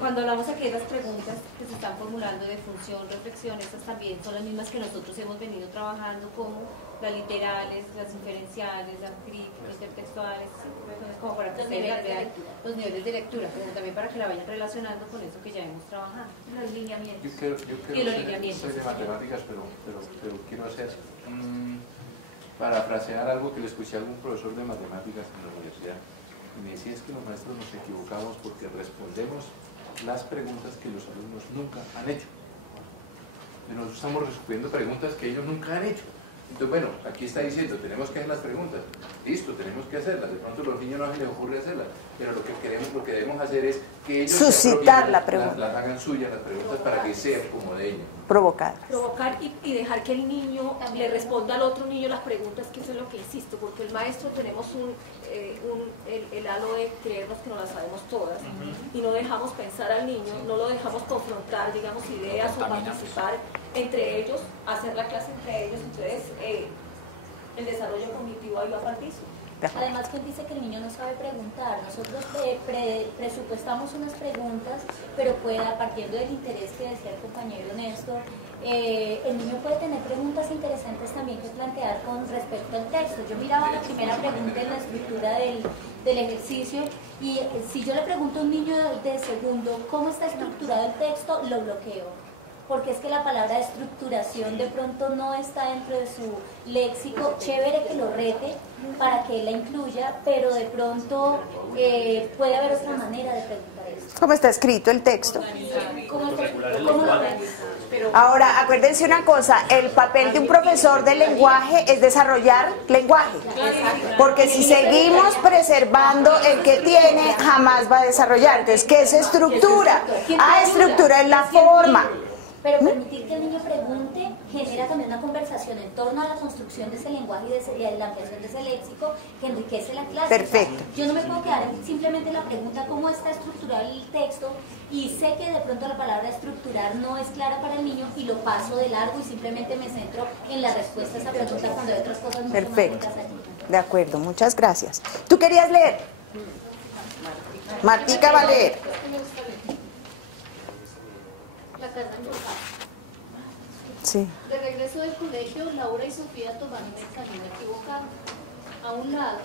Cuando hablamos aquí de las preguntas que se están formulando de función, reflexión, estas también son las mismas que nosotros hemos venido trabajando, como las literales, las inferenciales, las críticas, intertextuales, como para que ustedes vean los niveles de lectura, pero también para que la vayan relacionando con eso que ya hemos trabajado. Los lineamientos. Yo soy de matemáticas, pero quiero hacer parafrasear algo que le escuché a algún profesor de matemáticas en la universidad. Y me decía, es que los maestros nos equivocamos porque respondemos las preguntas que los alumnos nunca han hecho. Y nosotros estamos respondiendo preguntas que ellos nunca han hecho. Entonces, bueno, aquí está diciendo, tenemos que hacer las preguntas. Listo, tenemos que hacerlas. De pronto a los niños no se les ocurre hacerlas. Pero lo que debemos hacer es que ellos suscitar la pregunta. las hagan suyas, las preguntas, para que sean como de ellos. Provocar y dejar que el niño le responda al otro niño las preguntas, que eso es lo que insisto, porque el maestro tenemos el halo de creernos que no las sabemos todas y no dejamos pensar al niño, no lo dejamos confrontar, digamos, ideas o participar entre ellos, hacer la clase entre ellos. Entonces el desarrollo cognitivo ahí va a partir. Además, quien dice que el niño no sabe preguntar, nosotros presupuestamos unas preguntas, pero partiendo del interés que decía el compañero Néstor, el niño puede tener preguntas interesantes también que plantear con respecto al texto. Yo miraba la primera pregunta en la estructura del ejercicio y si yo le pregunto a un niño de segundo cómo está estructurado el texto, lo bloqueo. Porque es que la palabra estructuración de pronto no está dentro de su léxico. Chévere que lo rete para que él la incluya, pero de pronto puede haber otra manera de preguntar esto. ¿Cómo está escrito el texto? ¿Cómo Ahora, acuérdense una cosa, el papel de un profesor de lenguaje es desarrollar lenguaje. Porque si seguimos preservando el que tiene, jamás va a desarrollar. Entonces, ¿qué es estructura? Estructura es la forma. Pero permitir que el niño pregunte genera también una conversación en torno a la construcción de ese lenguaje y de la ampliación de ese léxico que enriquece la clase. Perfecto. O sea, yo no me puedo quedar simplemente en la pregunta cómo está estructurado el texto y sé que de pronto la palabra estructurar no es clara para el niño y lo paso de largo y simplemente me centro en la respuesta a esa pregunta cuando hay otras cosas mucho más perfecto. bonitas allí. De acuerdo, muchas gracias. ¿Tú querías leer? Martica va a leer. La casa embrujada. Sí. De regreso del colegio, Laura y Sofía tomaron el camino equivocado. A un lado,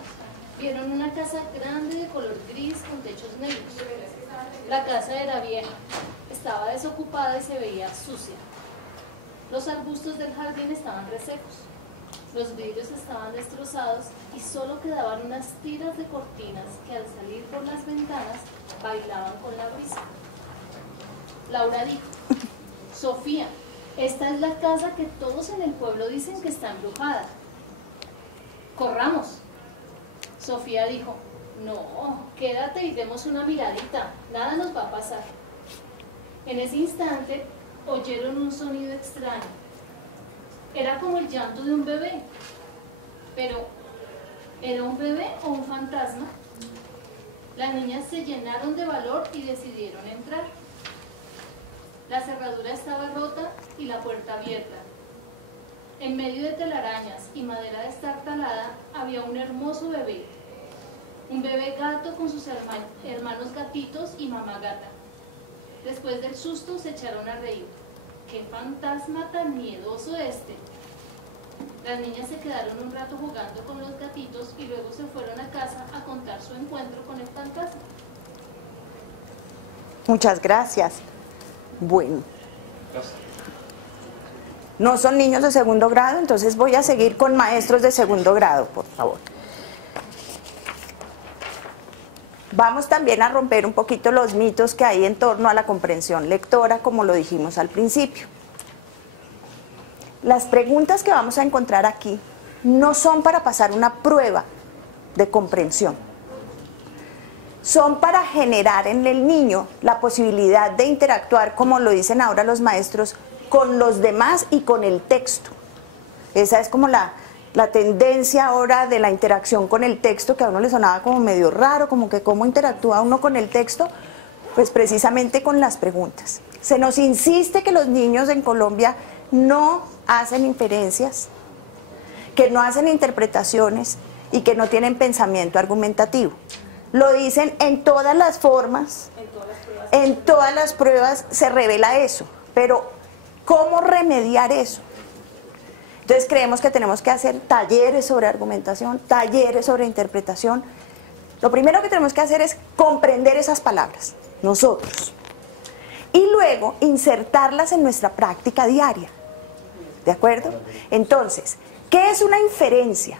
vieron una casa grande de color gris con techos negros. La casa era vieja, estaba desocupada y se veía sucia. Los arbustos del jardín estaban resecos. Los vidrios estaban destrozados y solo quedaban unas tiras de cortinas que al salir por las ventanas bailaban con la brisa. Laura dijo: Sofía, esta es la casa que todos en el pueblo dicen que está embrujada. Corramos. Sofía dijo: no, quédate y demos una miradita, nada nos va a pasar. En ese instante oyeron un sonido extraño. Era como el llanto de un bebé. Pero, ¿era un bebé o un fantasma? Las niñas se llenaron de valor y decidieron entrar. La cerradura estaba rota y la puerta abierta. En medio de telarañas y madera destartalada había un hermoso bebé. Un bebé gato con sus hermanos gatitos y mamá gata. Después del susto se echaron a reír. ¡Qué fantasma tan miedoso este! Las niñas se quedaron un rato jugando con los gatitos y luego se fueron a casa a contar su encuentro con el fantasma. Muchas gracias. Bueno. No son niños de segundo grado, entonces voy a seguir con maestros de segundo grado, por favor. Vamos también a romper un poquito los mitos que hay en torno a la comprensión lectora, como lo dijimos al principio. Las preguntas que vamos a encontrar aquí no son para pasar una prueba de comprensión. Son para generar en el niño la posibilidad de interactuar, como lo dicen ahora los maestros, con los demás y con el texto. Esa es como la tendencia ahora de la interacción con el texto, que a uno le sonaba como medio raro, como que cómo interactúa uno con el texto, pues precisamente con las preguntas. Se nos insiste que los niños en Colombia no hacen inferencias, que no hacen interpretaciones y que no tienen pensamiento argumentativo. Lo dicen en todas las formas, en todas las pruebas se revela eso, pero ¿cómo remediar eso? Entonces creemos que tenemos que hacer talleres sobre argumentación, talleres sobre interpretación. Lo primero que tenemos que hacer es comprender esas palabras, nosotros, y luego insertarlas en nuestra práctica diaria. ¿De acuerdo? Entonces, ¿qué es una inferencia?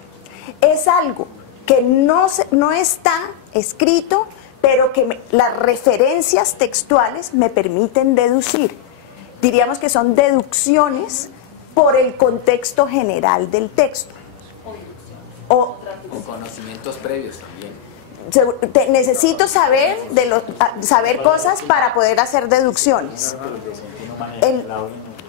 Es algo que no está escrito, pero que las referencias textuales me permiten deducir. Diríamos que son deducciones por el contexto general del texto. O conocimientos previos también. Necesito saber cosas para poder hacer deducciones.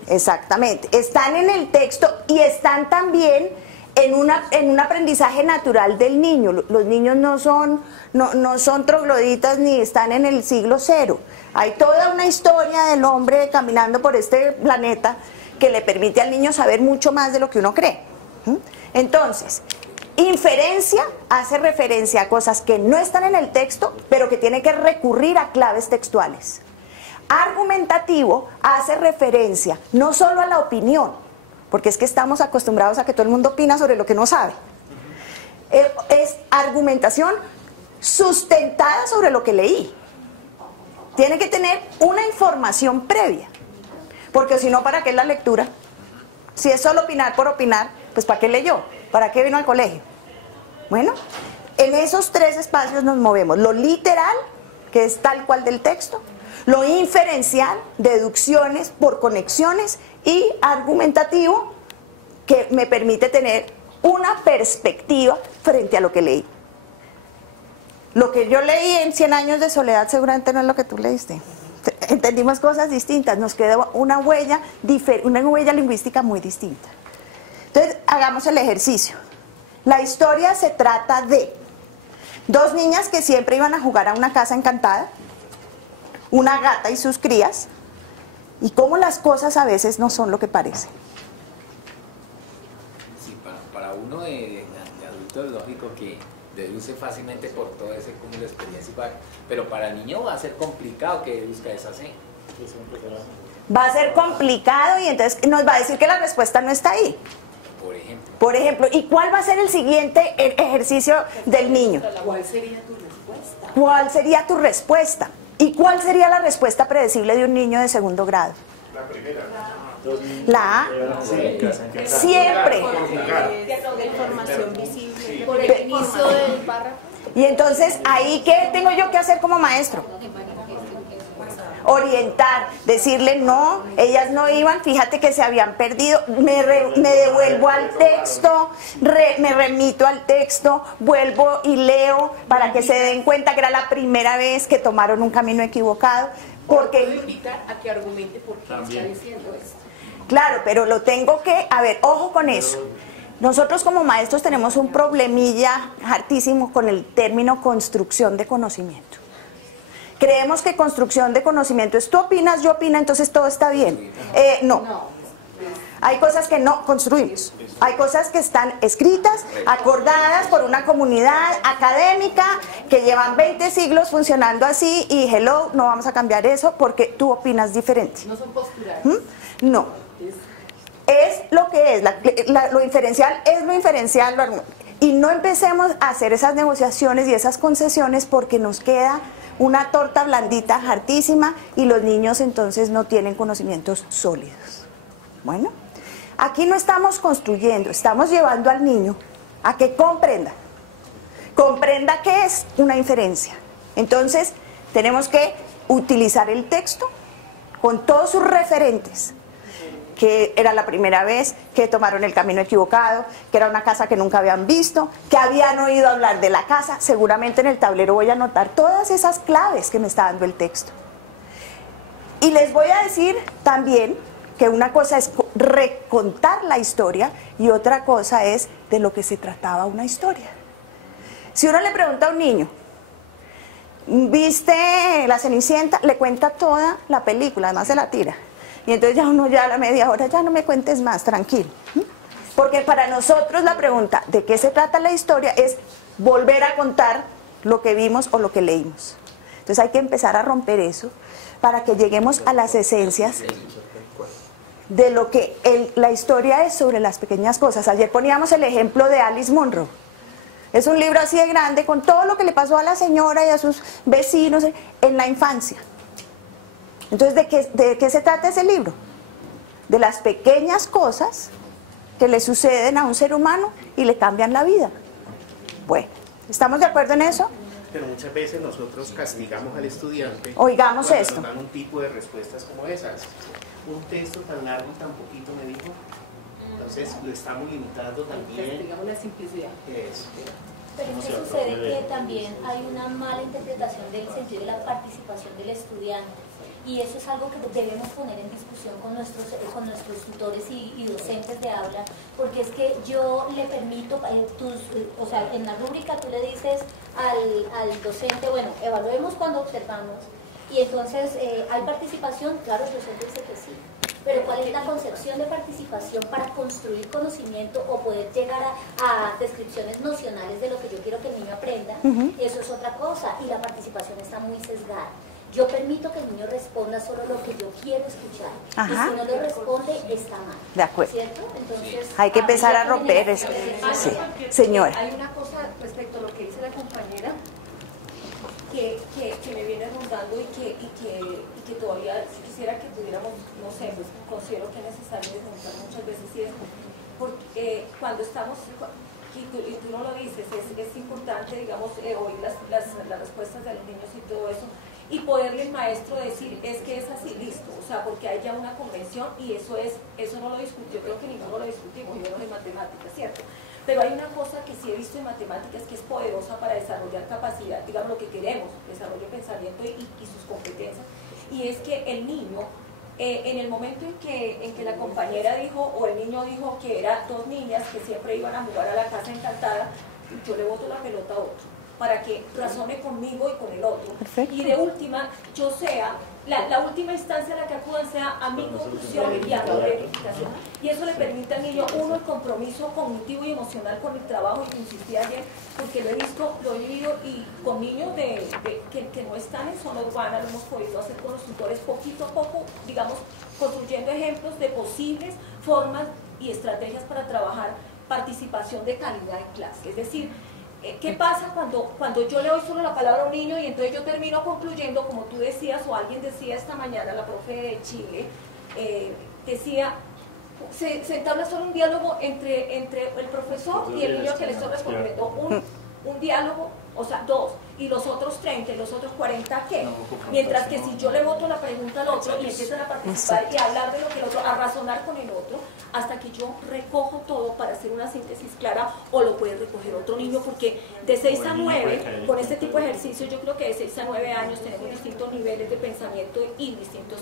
Exactamente. Están en el texto y están también en un aprendizaje natural del niño. Los niños no son trogloditas ni están en el siglo cero. Hay toda una historia del hombre caminando por este planeta que le permite al niño saber mucho más de lo que uno cree. Entonces, inferencia hace referencia a cosas que no están en el texto, pero que tiene que recurrir a claves textuales. Argumentativo hace referencia no solo a la opinión, porque es que estamos acostumbrados a que todo el mundo opina sobre lo que no sabe. Es argumentación sustentada sobre lo que leí. Tiene que tener una información previa, porque si no, ¿para qué la lectura? Si es solo opinar por opinar, pues ¿para qué leyó? ¿Para qué vino al colegio? Bueno, en esos tres espacios nos movemos. Lo literal, que es tal cual del texto, lo inferencial, deducciones por conexiones, y argumentativo, que me permite tener una perspectiva frente a lo que leí. Lo que yo leí en 100 años de soledad seguramente no es lo que tú leíste. Entendimos cosas distintas, nos quedó una huella lingüística muy distinta. Entonces, hagamos el ejercicio. La historia se trata de dos niñas que siempre iban a jugar a una casa encantada, una gata y sus crías, y cómo las cosas a veces no son lo que parecen. Sí, para uno de adulto es lógico que deduce fácilmente por todo ese cúmulo de experiencia, pero para el niño va a ser complicado que deduzca esa C. Va a ser complicado y entonces nos va a decir que la respuesta no está ahí. Por ejemplo, ¿y cuál va a ser el siguiente ejercicio del niño? ¿Cuál sería tu respuesta? ¿Cuál sería tu respuesta? ¿Y cuál sería la respuesta predecible de un niño de segundo grado? La primera. La A. Siempre. De información visible. Por el inicio del párrafo. Y entonces, ¿ahí qué tengo yo que hacer como maestro? Orientar, decirle no, ellas no iban, fíjate que se habían perdido, me devuelvo al texto, me remito al texto, vuelvo y leo para que se den cuenta que era la primera vez que tomaron un camino equivocado. Porque puedo invitar a que argumente por qué está diciendo esto. Claro, pero lo tengo que, a ver, ojo con eso. Nosotros como maestros tenemos un problemilla hartísimo con el término construcción de conocimiento. Creemos que construcción de conocimiento es tú opinas, yo opino, entonces todo está bien. No. Hay cosas que no construimos. Hay cosas que están escritas, acordadas por una comunidad académica que llevan 20 siglos funcionando así y hello, no vamos a cambiar eso porque tú opinas diferente. No son posturales. No. Es lo que es. Lo inferencial es lo inferencial. Y no empecemos a hacer esas negociaciones y esas concesiones porque nos queda una torta blandita, hartísima, y los niños entonces no tienen conocimientos sólidos. Bueno, aquí no estamos construyendo, estamos llevando al niño a que comprenda qué es una inferencia. Entonces, tenemos que utilizar el texto con todos sus referentes, que era la primera vez que tomaron el camino equivocado, que era una casa que nunca habían visto, que habían oído hablar de la casa. Seguramente en el tablero voy a anotar todas esas claves que me está dando el texto. Y les voy a decir también que una cosa es recontar la historia y otra cosa es de lo que se trataba una historia. Si uno le pregunta a un niño, ¿viste La Cenicienta? Le cuenta toda la película, además se la tira. Y entonces ya uno ya a la media hora, ya no me cuentes más, tranquilo. Porque para nosotros la pregunta de qué se trata la historia es volver a contar lo que vimos o lo que leímos. Entonces hay que empezar a romper eso para que lleguemos a las esencias de lo que la historia es sobre las pequeñas cosas. Ayer poníamos el ejemplo de Alice Munro. Es un libro así de grande con todo lo que le pasó a la señora y a sus vecinos en la infancia. Entonces, ¿de qué se trata ese libro? De las pequeñas cosas que le suceden a un ser humano y le cambian la vida. Bueno, ¿estamos de acuerdo en eso? Pero muchas veces nosotros castigamos al estudiante. Oigamos cuando esto. nos dan un tipo de respuestas como esas. Un texto tan largo y tan poquito me dijo. Entonces lo estamos limitando también. Digamos la simplicidad. Pero es que sucede que también hay una mala interpretación del sentido de la participación del estudiante. Y eso es algo que debemos poner en discusión con nuestros tutores y docentes de aula, porque es que yo le permito, o sea, en la rúbrica tú le dices al docente, bueno, evaluemos cuando observamos, y entonces hay participación, claro, el docente dice que sí, pero ¿cuál es la concepción de participación para construir conocimiento o poder llegar a descripciones nocionales de lo que yo quiero que el niño aprenda? Eso es otra cosa, y la participación está muy sesgada. Yo permito que el niño responda solo lo que yo quiero escuchar. Ajá. Y si no lo responde, está mal. De acuerdo. ¿Cierto? Entonces, hay que empezar a romper eso. Sí. Señora. Hay una cosa respecto a lo que dice la compañera que me viene rondando y que todavía quisiera que pudiéramos, no sé, pues considero que es necesario preguntar muchas veces, y es porque cuando estamos, y tú no lo dices, es importante, digamos, oír las respuestas de los niños y todo eso, y poderle el maestro decir, es que es así, listo, o sea, porque hay ya una convención y eso no lo discutió, creo que ninguno lo discutimos, yo no soy matemática, ¿cierto? Pero hay una cosa que sí he visto en matemáticas que es poderosa para desarrollar capacidad, digamos lo que queremos, desarrollo de pensamiento y sus competencias, y es que el niño, en el momento en que la compañera dijo, o el niño dijo que eran dos niñas que siempre iban a jugar a la casa encantada, yo le boto la pelota a otro, para que razone conmigo y con el otro. Perfecto. Y de última, yo sea la última instancia a la que acudan sea a mi conclusión y a la verificación. Y eso le permite al niño, uno, el compromiso cognitivo y emocional con el trabajo, y insistí ayer, porque lo he visto, lo he vivido, y con niños que no están en zona urbana, lo hemos podido hacer con los tutores poquito a poco, digamos, construyendo ejemplos de posibles formas y estrategias para trabajar participación de calidad en clase. Es decir, ¿qué pasa cuando yo le doy solo la palabra a un niño y entonces yo termino concluyendo, como tú decías, o alguien decía esta mañana, la profe de Chile, decía, se entabla solo un diálogo entre el profesor y el niño que le estoy respondiendo, un diálogo, o sea, dos, y los otros 30 y los otros 40, ¿qué? Mientras que si yo le boto la pregunta al otro y empiezan a participar y a hablar de lo que el otro, a razonar con el otro, hasta que yo recojo todo para hacer una síntesis clara, o lo puede recoger otro niño, porque de 6 a 9, con este tipo de ejercicios, yo creo que de 6 a 9 años tenemos distintos niveles de pensamiento y distintas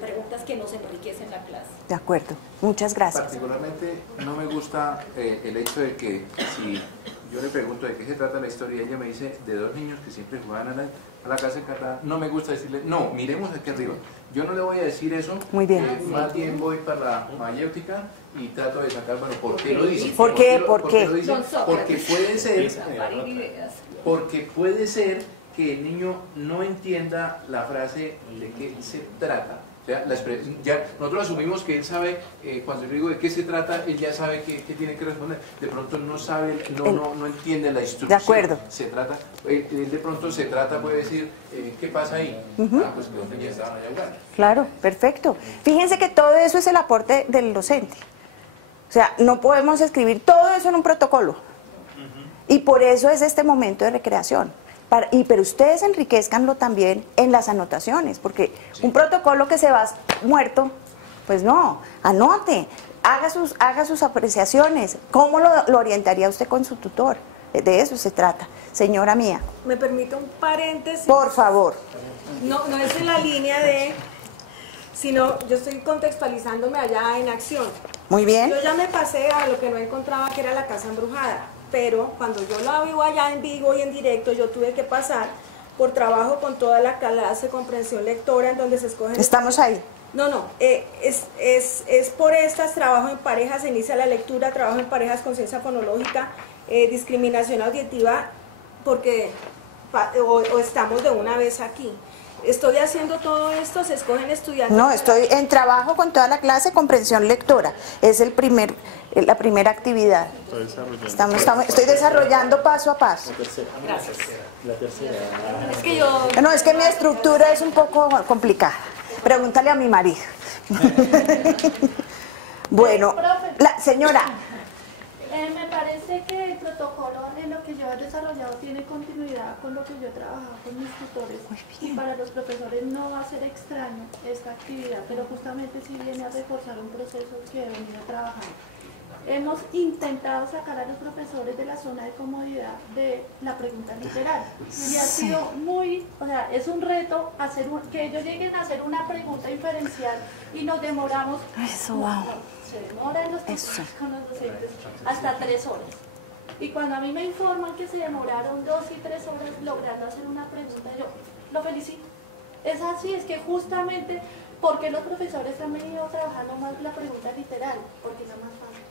preguntas que nos enriquecen la clase. De acuerdo, muchas gracias. Particularmente no me gusta el hecho de que si yo le pregunto de qué se trata la historia y ella me dice de dos niños que siempre jugaban a la casa encantada, no me gusta decirle, no, miremos aquí arriba. Yo no le voy a decir eso. Muy bien. Más bien voy para la mayéutica y trato de sacar, bueno, ¿por qué lo dice? ¿Por qué? ¿Por qué lo dice? Porque puede ser que el niño no entienda la frase de qué se trata. O sea, ya nosotros asumimos que él sabe, cuando yo digo de qué se trata, él ya sabe qué tiene que responder. De pronto no sabe, no entiende la instrucción. De acuerdo. Se trata, él de pronto se trata, puede decir, ¿qué pasa ahí? Pues que los niños estaban allá jugando. Claro, perfecto. Fíjense que todo eso es el aporte del docente. O sea, no podemos escribir todo eso en un protocolo. Y por eso es este momento de recreación. Pero ustedes enriquezcanlo también en las anotaciones, porque un protocolo que se va muerto, pues no, anote, haga sus apreciaciones. ¿Cómo lo orientaría usted con su tutor? De eso se trata. Señora mía. ¿Me permite un paréntesis? Por favor. No es en la línea de, sino yo estoy contextualizándome allá en acción. Muy bien. Yo ya me pasé a lo que no encontraba, que era la casa embrujada. Pero cuando yo la vivo allá en vivo y en directo, yo tuve que pasar por trabajo con toda la clase de comprensión lectora, en donde se escogen... ¿Estamos ahí? No, es por estas, trabajo en parejas, se inicia la lectura, trabajo en parejas, conciencia fonológica, discriminación auditiva, porque o estamos de una vez aquí. Estoy haciendo todo esto, se escogen estudiantes... No, estoy en trabajo con toda la clase, comprensión lectora. Es la primera actividad. Estoy desarrollando paso a paso. Gracias. La tercera. Es que yo... No, es que mi estructura es un poco complicada. Pregúntale a mi marido. Bueno, la señora... Me parece que el protocolo de lo que yo he desarrollado tiene continuidad con lo que yo he trabajado con mis tutores, y para los profesores no va a ser extraño esta actividad, pero justamente sí viene a reforzar un proceso que he venido trabajando. Hemos intentado sacar a los profesores de la zona de comodidad de la pregunta literal, y ha sido muy, o sea, es un reto que ellos lleguen a hacer una pregunta inferencial y nos demoramos. Eso, wow. Se demoran los tutores con los docentes hasta 3 horas. Y cuando a mí me informan que se demoraron 2 y 3 horas logrando hacer una pregunta, yo lo felicito. Es así, es que justamente porque los profesores han venido trabajando más la pregunta literal, porque es la más fácil.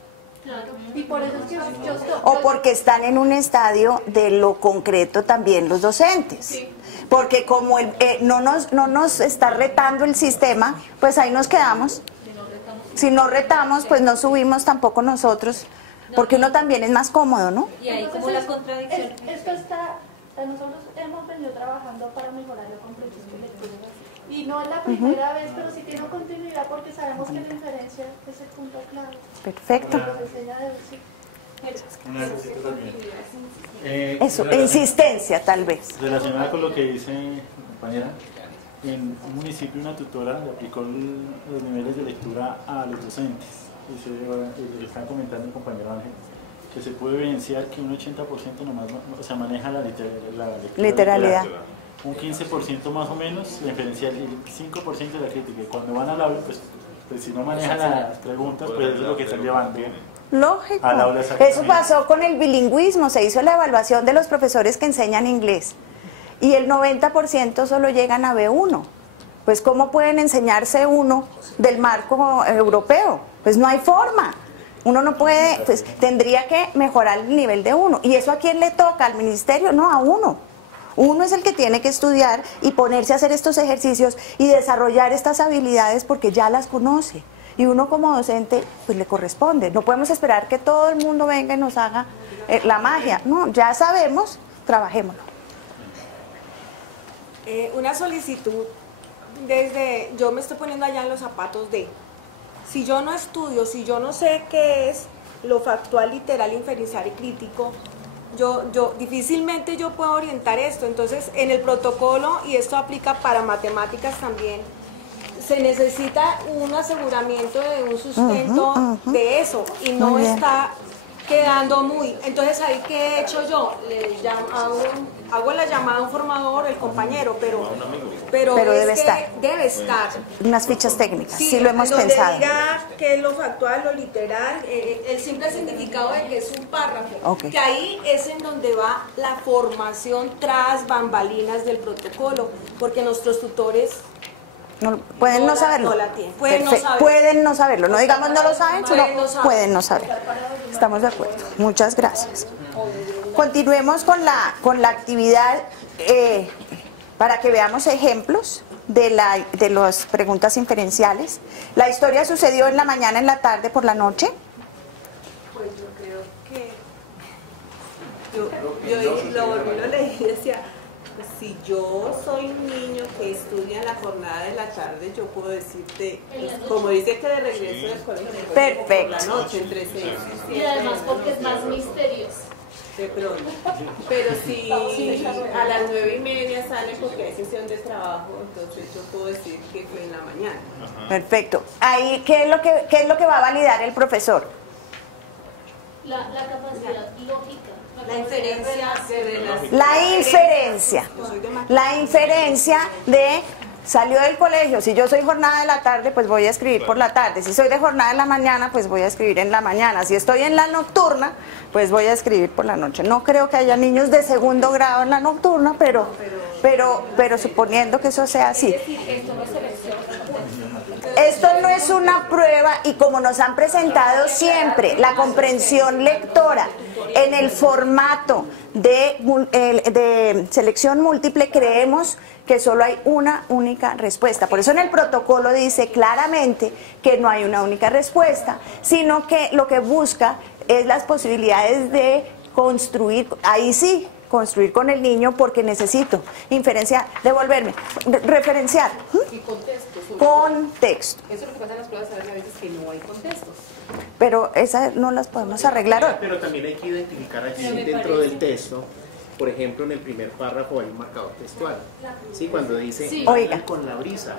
Claro. Y por eso es que yo estoy... O porque están en un estadio de lo concreto también los docentes. Sí. Porque como no nos está retando el sistema, pues ahí nos quedamos. Si no retamos, pues no subimos tampoco nosotros, porque uno también es más cómodo, ¿no? Y ahí como la contradicción. Esto está, nosotros hemos venido trabajando para mejorar la comprensión de lectura. Y no es la primera vez, pero sí tiene continuidad porque sabemos que la inferencia es el punto clave. Perfecto. Una necesito también. Eso, insistencia tal vez. Relacionada con lo que dice mi compañera, en un municipio una tutora le aplicó los niveles de lectura a los docentes. Y le están comentando el compañero Ángel que se puede evidenciar que un 80% nomás, o sea, maneja la literalidad. Un 15% más o menos la inferencial y el 5% de la crítica. Y cuando van al aula, pues si no manejan las preguntas, pues eso es lo que están llevando. Lógico. Eso pasó con el bilingüismo, se hizo la evaluación de los profesores que enseñan inglés y el 90% solo llegan a B1. Pues ¿cómo pueden enseñarse uno del marco europeo? Pues no hay forma. Uno no puede, pues tendría que mejorar el nivel de uno. ¿Y eso a quién le toca? ¿Al ministerio? No, a uno. Uno es el que tiene que estudiar y ponerse a hacer estos ejercicios y desarrollar estas habilidades porque ya las conoce. Y uno como docente, pues le corresponde. No podemos esperar que todo el mundo venga y nos haga la magia. No, ya sabemos, trabajémoslo. Una solicitud desde, yo me estoy poniendo allá en los zapatos de, si yo no estudio, si yo no sé qué es lo factual, literal, inferencial y crítico, difícilmente yo puedo orientar esto. Entonces, en el protocolo, y esto aplica para matemáticas también, se necesita un aseguramiento de un sustento de eso, y no está quedando muy. Entonces, ahí ¿qué he hecho yo? Hago la llamada a un formador, el compañero, pero debe es estar. Debe estar. Unas fichas técnicas, sí, Sí, lo hemos donde pensado. diga qué es lo factual, lo literal, el simple significado de que es un párrafo. Ok. Que ahí es en donde va la formación tras bambalinas del protocolo, porque nuestros tutores No, pueden no saberlo. no la tienen. Pueden no Perfecto. saberlo. Pueden no saberlo. No digamos no lo saben, sino Pueden no saberlo. pueden no saberlo. Estamos de acuerdo. Muchas gracias. Continuemos con la actividad para que veamos ejemplos de las preguntas inferenciales. La historia sucedió en la mañana, en la tarde, por la noche. Pues yo creo que lo leí y decía, pues si yo soy un niño que estudia en la jornada de la tarde, yo puedo decirte, pues, como dice que de regreso del colegio, Perfecto. por la noche, entre 6 y 7. Y además porque es más misterioso. De pronto. Pero si a las 9:30 sale porque hay sesión de trabajo, entonces yo puedo decir que fue en la mañana. Perfecto. Ahí, ¿qué es lo que va a validar el profesor? La capacidad lógica. La inferencia se relaciona. La inferencia de salió del colegio. Si yo soy jornada de la tarde, pues voy a escribir por la tarde. Si soy de jornada de la mañana, pues voy a escribir en la mañana. Si estoy en la nocturna, pues voy a escribir por la noche. No creo que haya niños de segundo grado en la nocturna, pero suponiendo que eso sea así. Esto no es una prueba, y como nos han presentado siempre, la comprensión lectora en el formato de selección múltiple, creemos que solo hay una única respuesta. Por eso en el protocolo dice claramente que no hay una única respuesta, sino que lo que busca es las posibilidades de construir, ahí sí, construir con el niño, porque necesito inferenciar, devolverme, referenciar. Y contexto. Contexto. Eso es lo que pasa en las pruebas a veces, que no hay contextos. Pero esas no las podemos arreglar hoy. Pero también hay que identificar allí dentro del texto, por ejemplo, en el primer párrafo hay un marcador textual. Sí, cuando dice, Sí. bailan Oiga. con la brisa,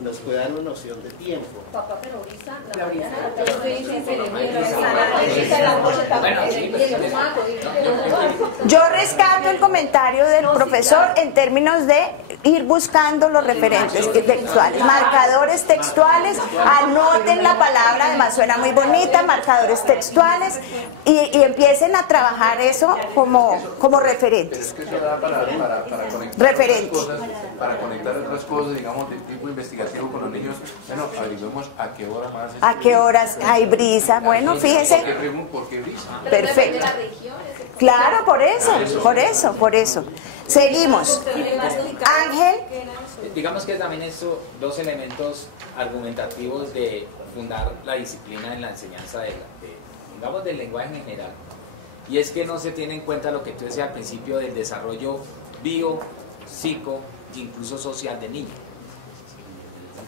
nos puede dar una noción de tiempo. Papá, pero brisa, La brisa. Yo rescato el comentario del profesor en términos de ir buscando los referentes textuales, marcadores textuales, anoten la palabra, además suena muy bonita, marcadores textuales, y empiecen a trabajar eso como referentes. Pero es que eso da para conectar Referente. otras cosas, para conectar otras cosas, digamos, de tipo investigativo con los niños. Bueno, averiguemos a qué hora más. ¿A qué horas hay brisa? Bueno, fíjese. ¿Por qué ritmo? ¿Por qué brisa? Perfecto. Claro, por eso. Seguimos. Ángel. Digamos que también estos dos elementos argumentativos de fundar la disciplina en la enseñanza digamos, del lenguaje en general. Y es que no se tiene en cuenta lo que tú decías al principio del desarrollo bio, psico, incluso social del niño.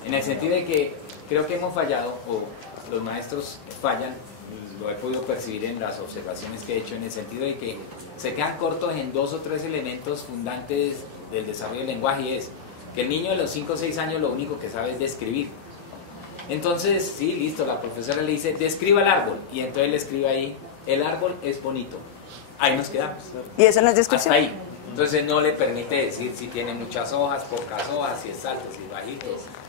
En el sentido de que creo que hemos fallado, o los maestros fallan, lo he podido percibir en las observaciones que he hecho, en el sentido de que se quedan cortos en 2 o 3 elementos fundantes del desarrollo del lenguaje, y es que el niño de los 5 o 6 años lo único que sabe es describir. Entonces, sí, listo, la profesora le dice, describa el árbol, y entonces le escribe ahí, el árbol es bonito. Ahí nos quedamos. ¿Y eso no es descripción? Hasta ahí. Entonces no le permite decir si tiene muchas hojas, pocas hojas, si es alto, si es bajito,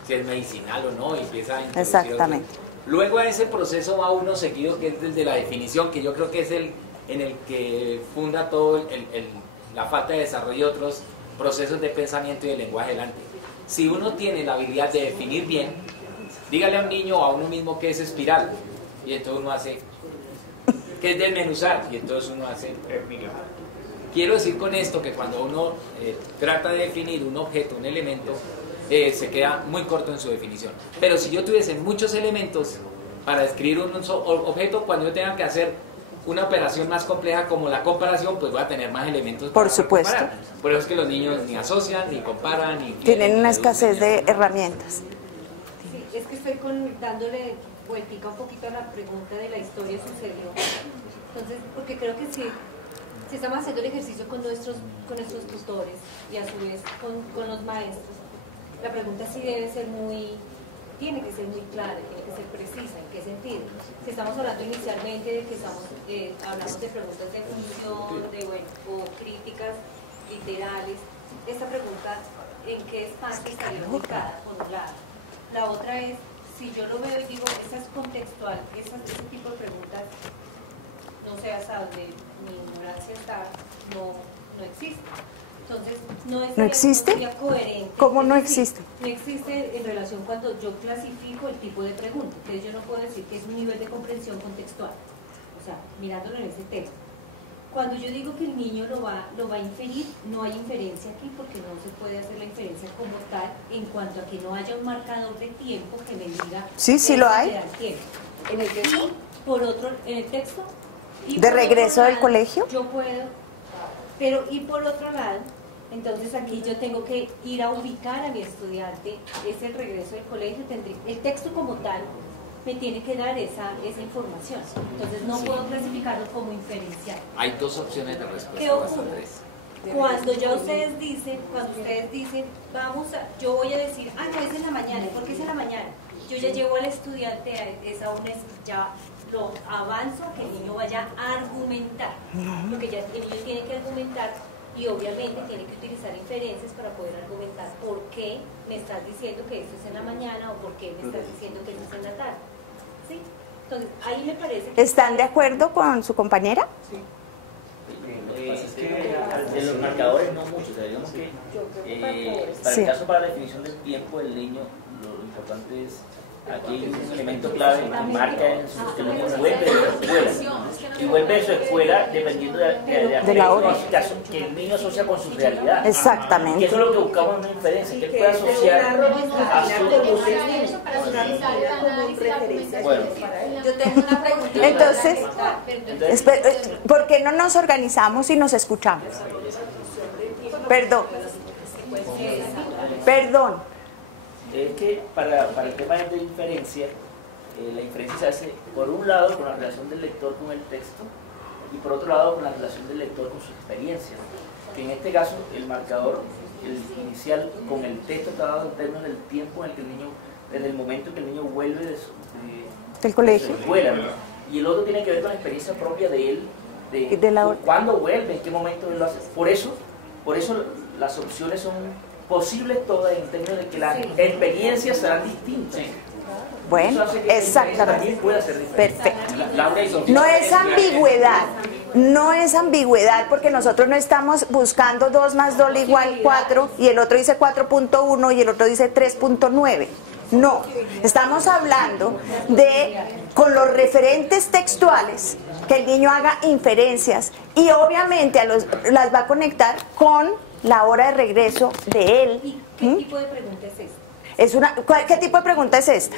si es medicinal o no, y empieza a introducir Exactamente. otro. Luego a ese proceso va uno seguido, que es el de la definición, que yo creo que es el en el que funda todo la falta de desarrollo de otros procesos de pensamiento y de lenguaje delante. si uno tiene la habilidad de definir bien, dígale a un niño o a uno mismo qué es espiral, y entonces uno hace, qué es desmenuzar, y entonces uno hace. Quiero decir con esto que cuando uno trata de definir un objeto, un elemento, se queda muy corto en su definición. Pero si yo tuviese muchos elementos para describir un objeto, cuando yo tenga que hacer una operación más compleja como la comparación, pues voy a tener más elementos para supuesto. comparar. Por eso es que los niños ni asocian, ni comparan, ni tienen una escasez de herramientas. Sí, es que estoy dándole vueltica un poquito a la pregunta de la historia sucedió. Entonces, porque creo que si estamos haciendo el ejercicio con nuestros tutores y a su vez con los maestros, la pregunta sí tiene que ser muy clara, tiene que ser precisa. ¿En qué sentido? Si estamos hablando inicialmente de que hablamos de preguntas de función, o críticas literales, esta pregunta, ¿en qué espacio estaría ubicada? Por un lado. La otra es, si yo lo veo y digo, esa es contextual, ese tipo de preguntas, no sé hasta dónde mi ignorancia está, no existe. Entonces, ¿No existe? Coherente. ¿Cómo no existe? No existe en relación cuando yo clasifico el tipo de pregunta. Entonces, yo no puedo decir que es un nivel de comprensión contextual. O sea, mirándolo en ese texto. Cuando yo digo que el niño lo va a inferir, no hay inferencia aquí porque no se puede hacer la inferencia como tal en cuanto a que no haya un marcador de tiempo que me diga. Sí lo hay. ¿En el texto? Por otro, en el texto. ¿De regreso del colegio? Yo puedo, pero y por otro lado, entonces aquí yo tengo que ir a ubicar a mi estudiante, es el regreso del colegio, el texto como tal me tiene que dar esa información, entonces no puedo clasificarlo como inferencial. Hay dos opciones de respuesta. ¿Qué ocurre? Cuando ustedes dicen, yo voy a decir, no, es en la mañana, ¿por qué es en la mañana? Yo ya llevo al estudiante ya lo avanzo a que el niño vaya a argumentar, porque ya el niño tiene que argumentar y obviamente tiene que utilizar inferencias para poder argumentar por qué me estás diciendo que esto es en la mañana o por qué me estás diciendo que esto es en la tarde. ¿Sí? Entonces, ahí me parece que... ¿Están de acuerdo con su compañera? Sí. Es que de los marcadores no muchos, digamos que para el caso para la definición del tiempo del niño, lo importante es, aquí hay un elemento clave que marca que el niño vuelve de su escuela, y vuelve de su escuela dependiendo de la hora, en este caso, que el niño asocia con su realidad. Exactamente. Que eso es lo que buscamos en una inferencia, que él pueda asociar a su... Bueno, yo tengo una pregunta. Entonces, ¿por qué no nos organizamos y nos escuchamos? Perdón. Es que para el tema de inferencia, la inferencia se hace por un lado con la relación del lector con el texto y por otro lado con la relación del lector con su experiencia. Que en este caso el marcador, el inicial con el texto está dado en términos del tiempo en el que el niño, desde el momento en que el niño vuelve del colegio, de su escuela, ¿no? Y el otro tiene que ver con la experiencia propia de él, de cuándo vuelve, en qué momento él lo hace. Por eso las opciones son posibles todas en términos de que las experiencias serán distintas. Bueno, exactamente. Perfecto. No es ambigüedad porque nosotros no estamos buscando 2 más 2 igual 4 y el otro dice 4.1 y el otro dice 3.9. No, estamos hablando de, con los referentes textuales, que el niño haga inferencias y obviamente las va a conectar con la hora de regreso de él. ¿Y qué tipo de pregunta es esta? ¿Qué tipo de pregunta es esta?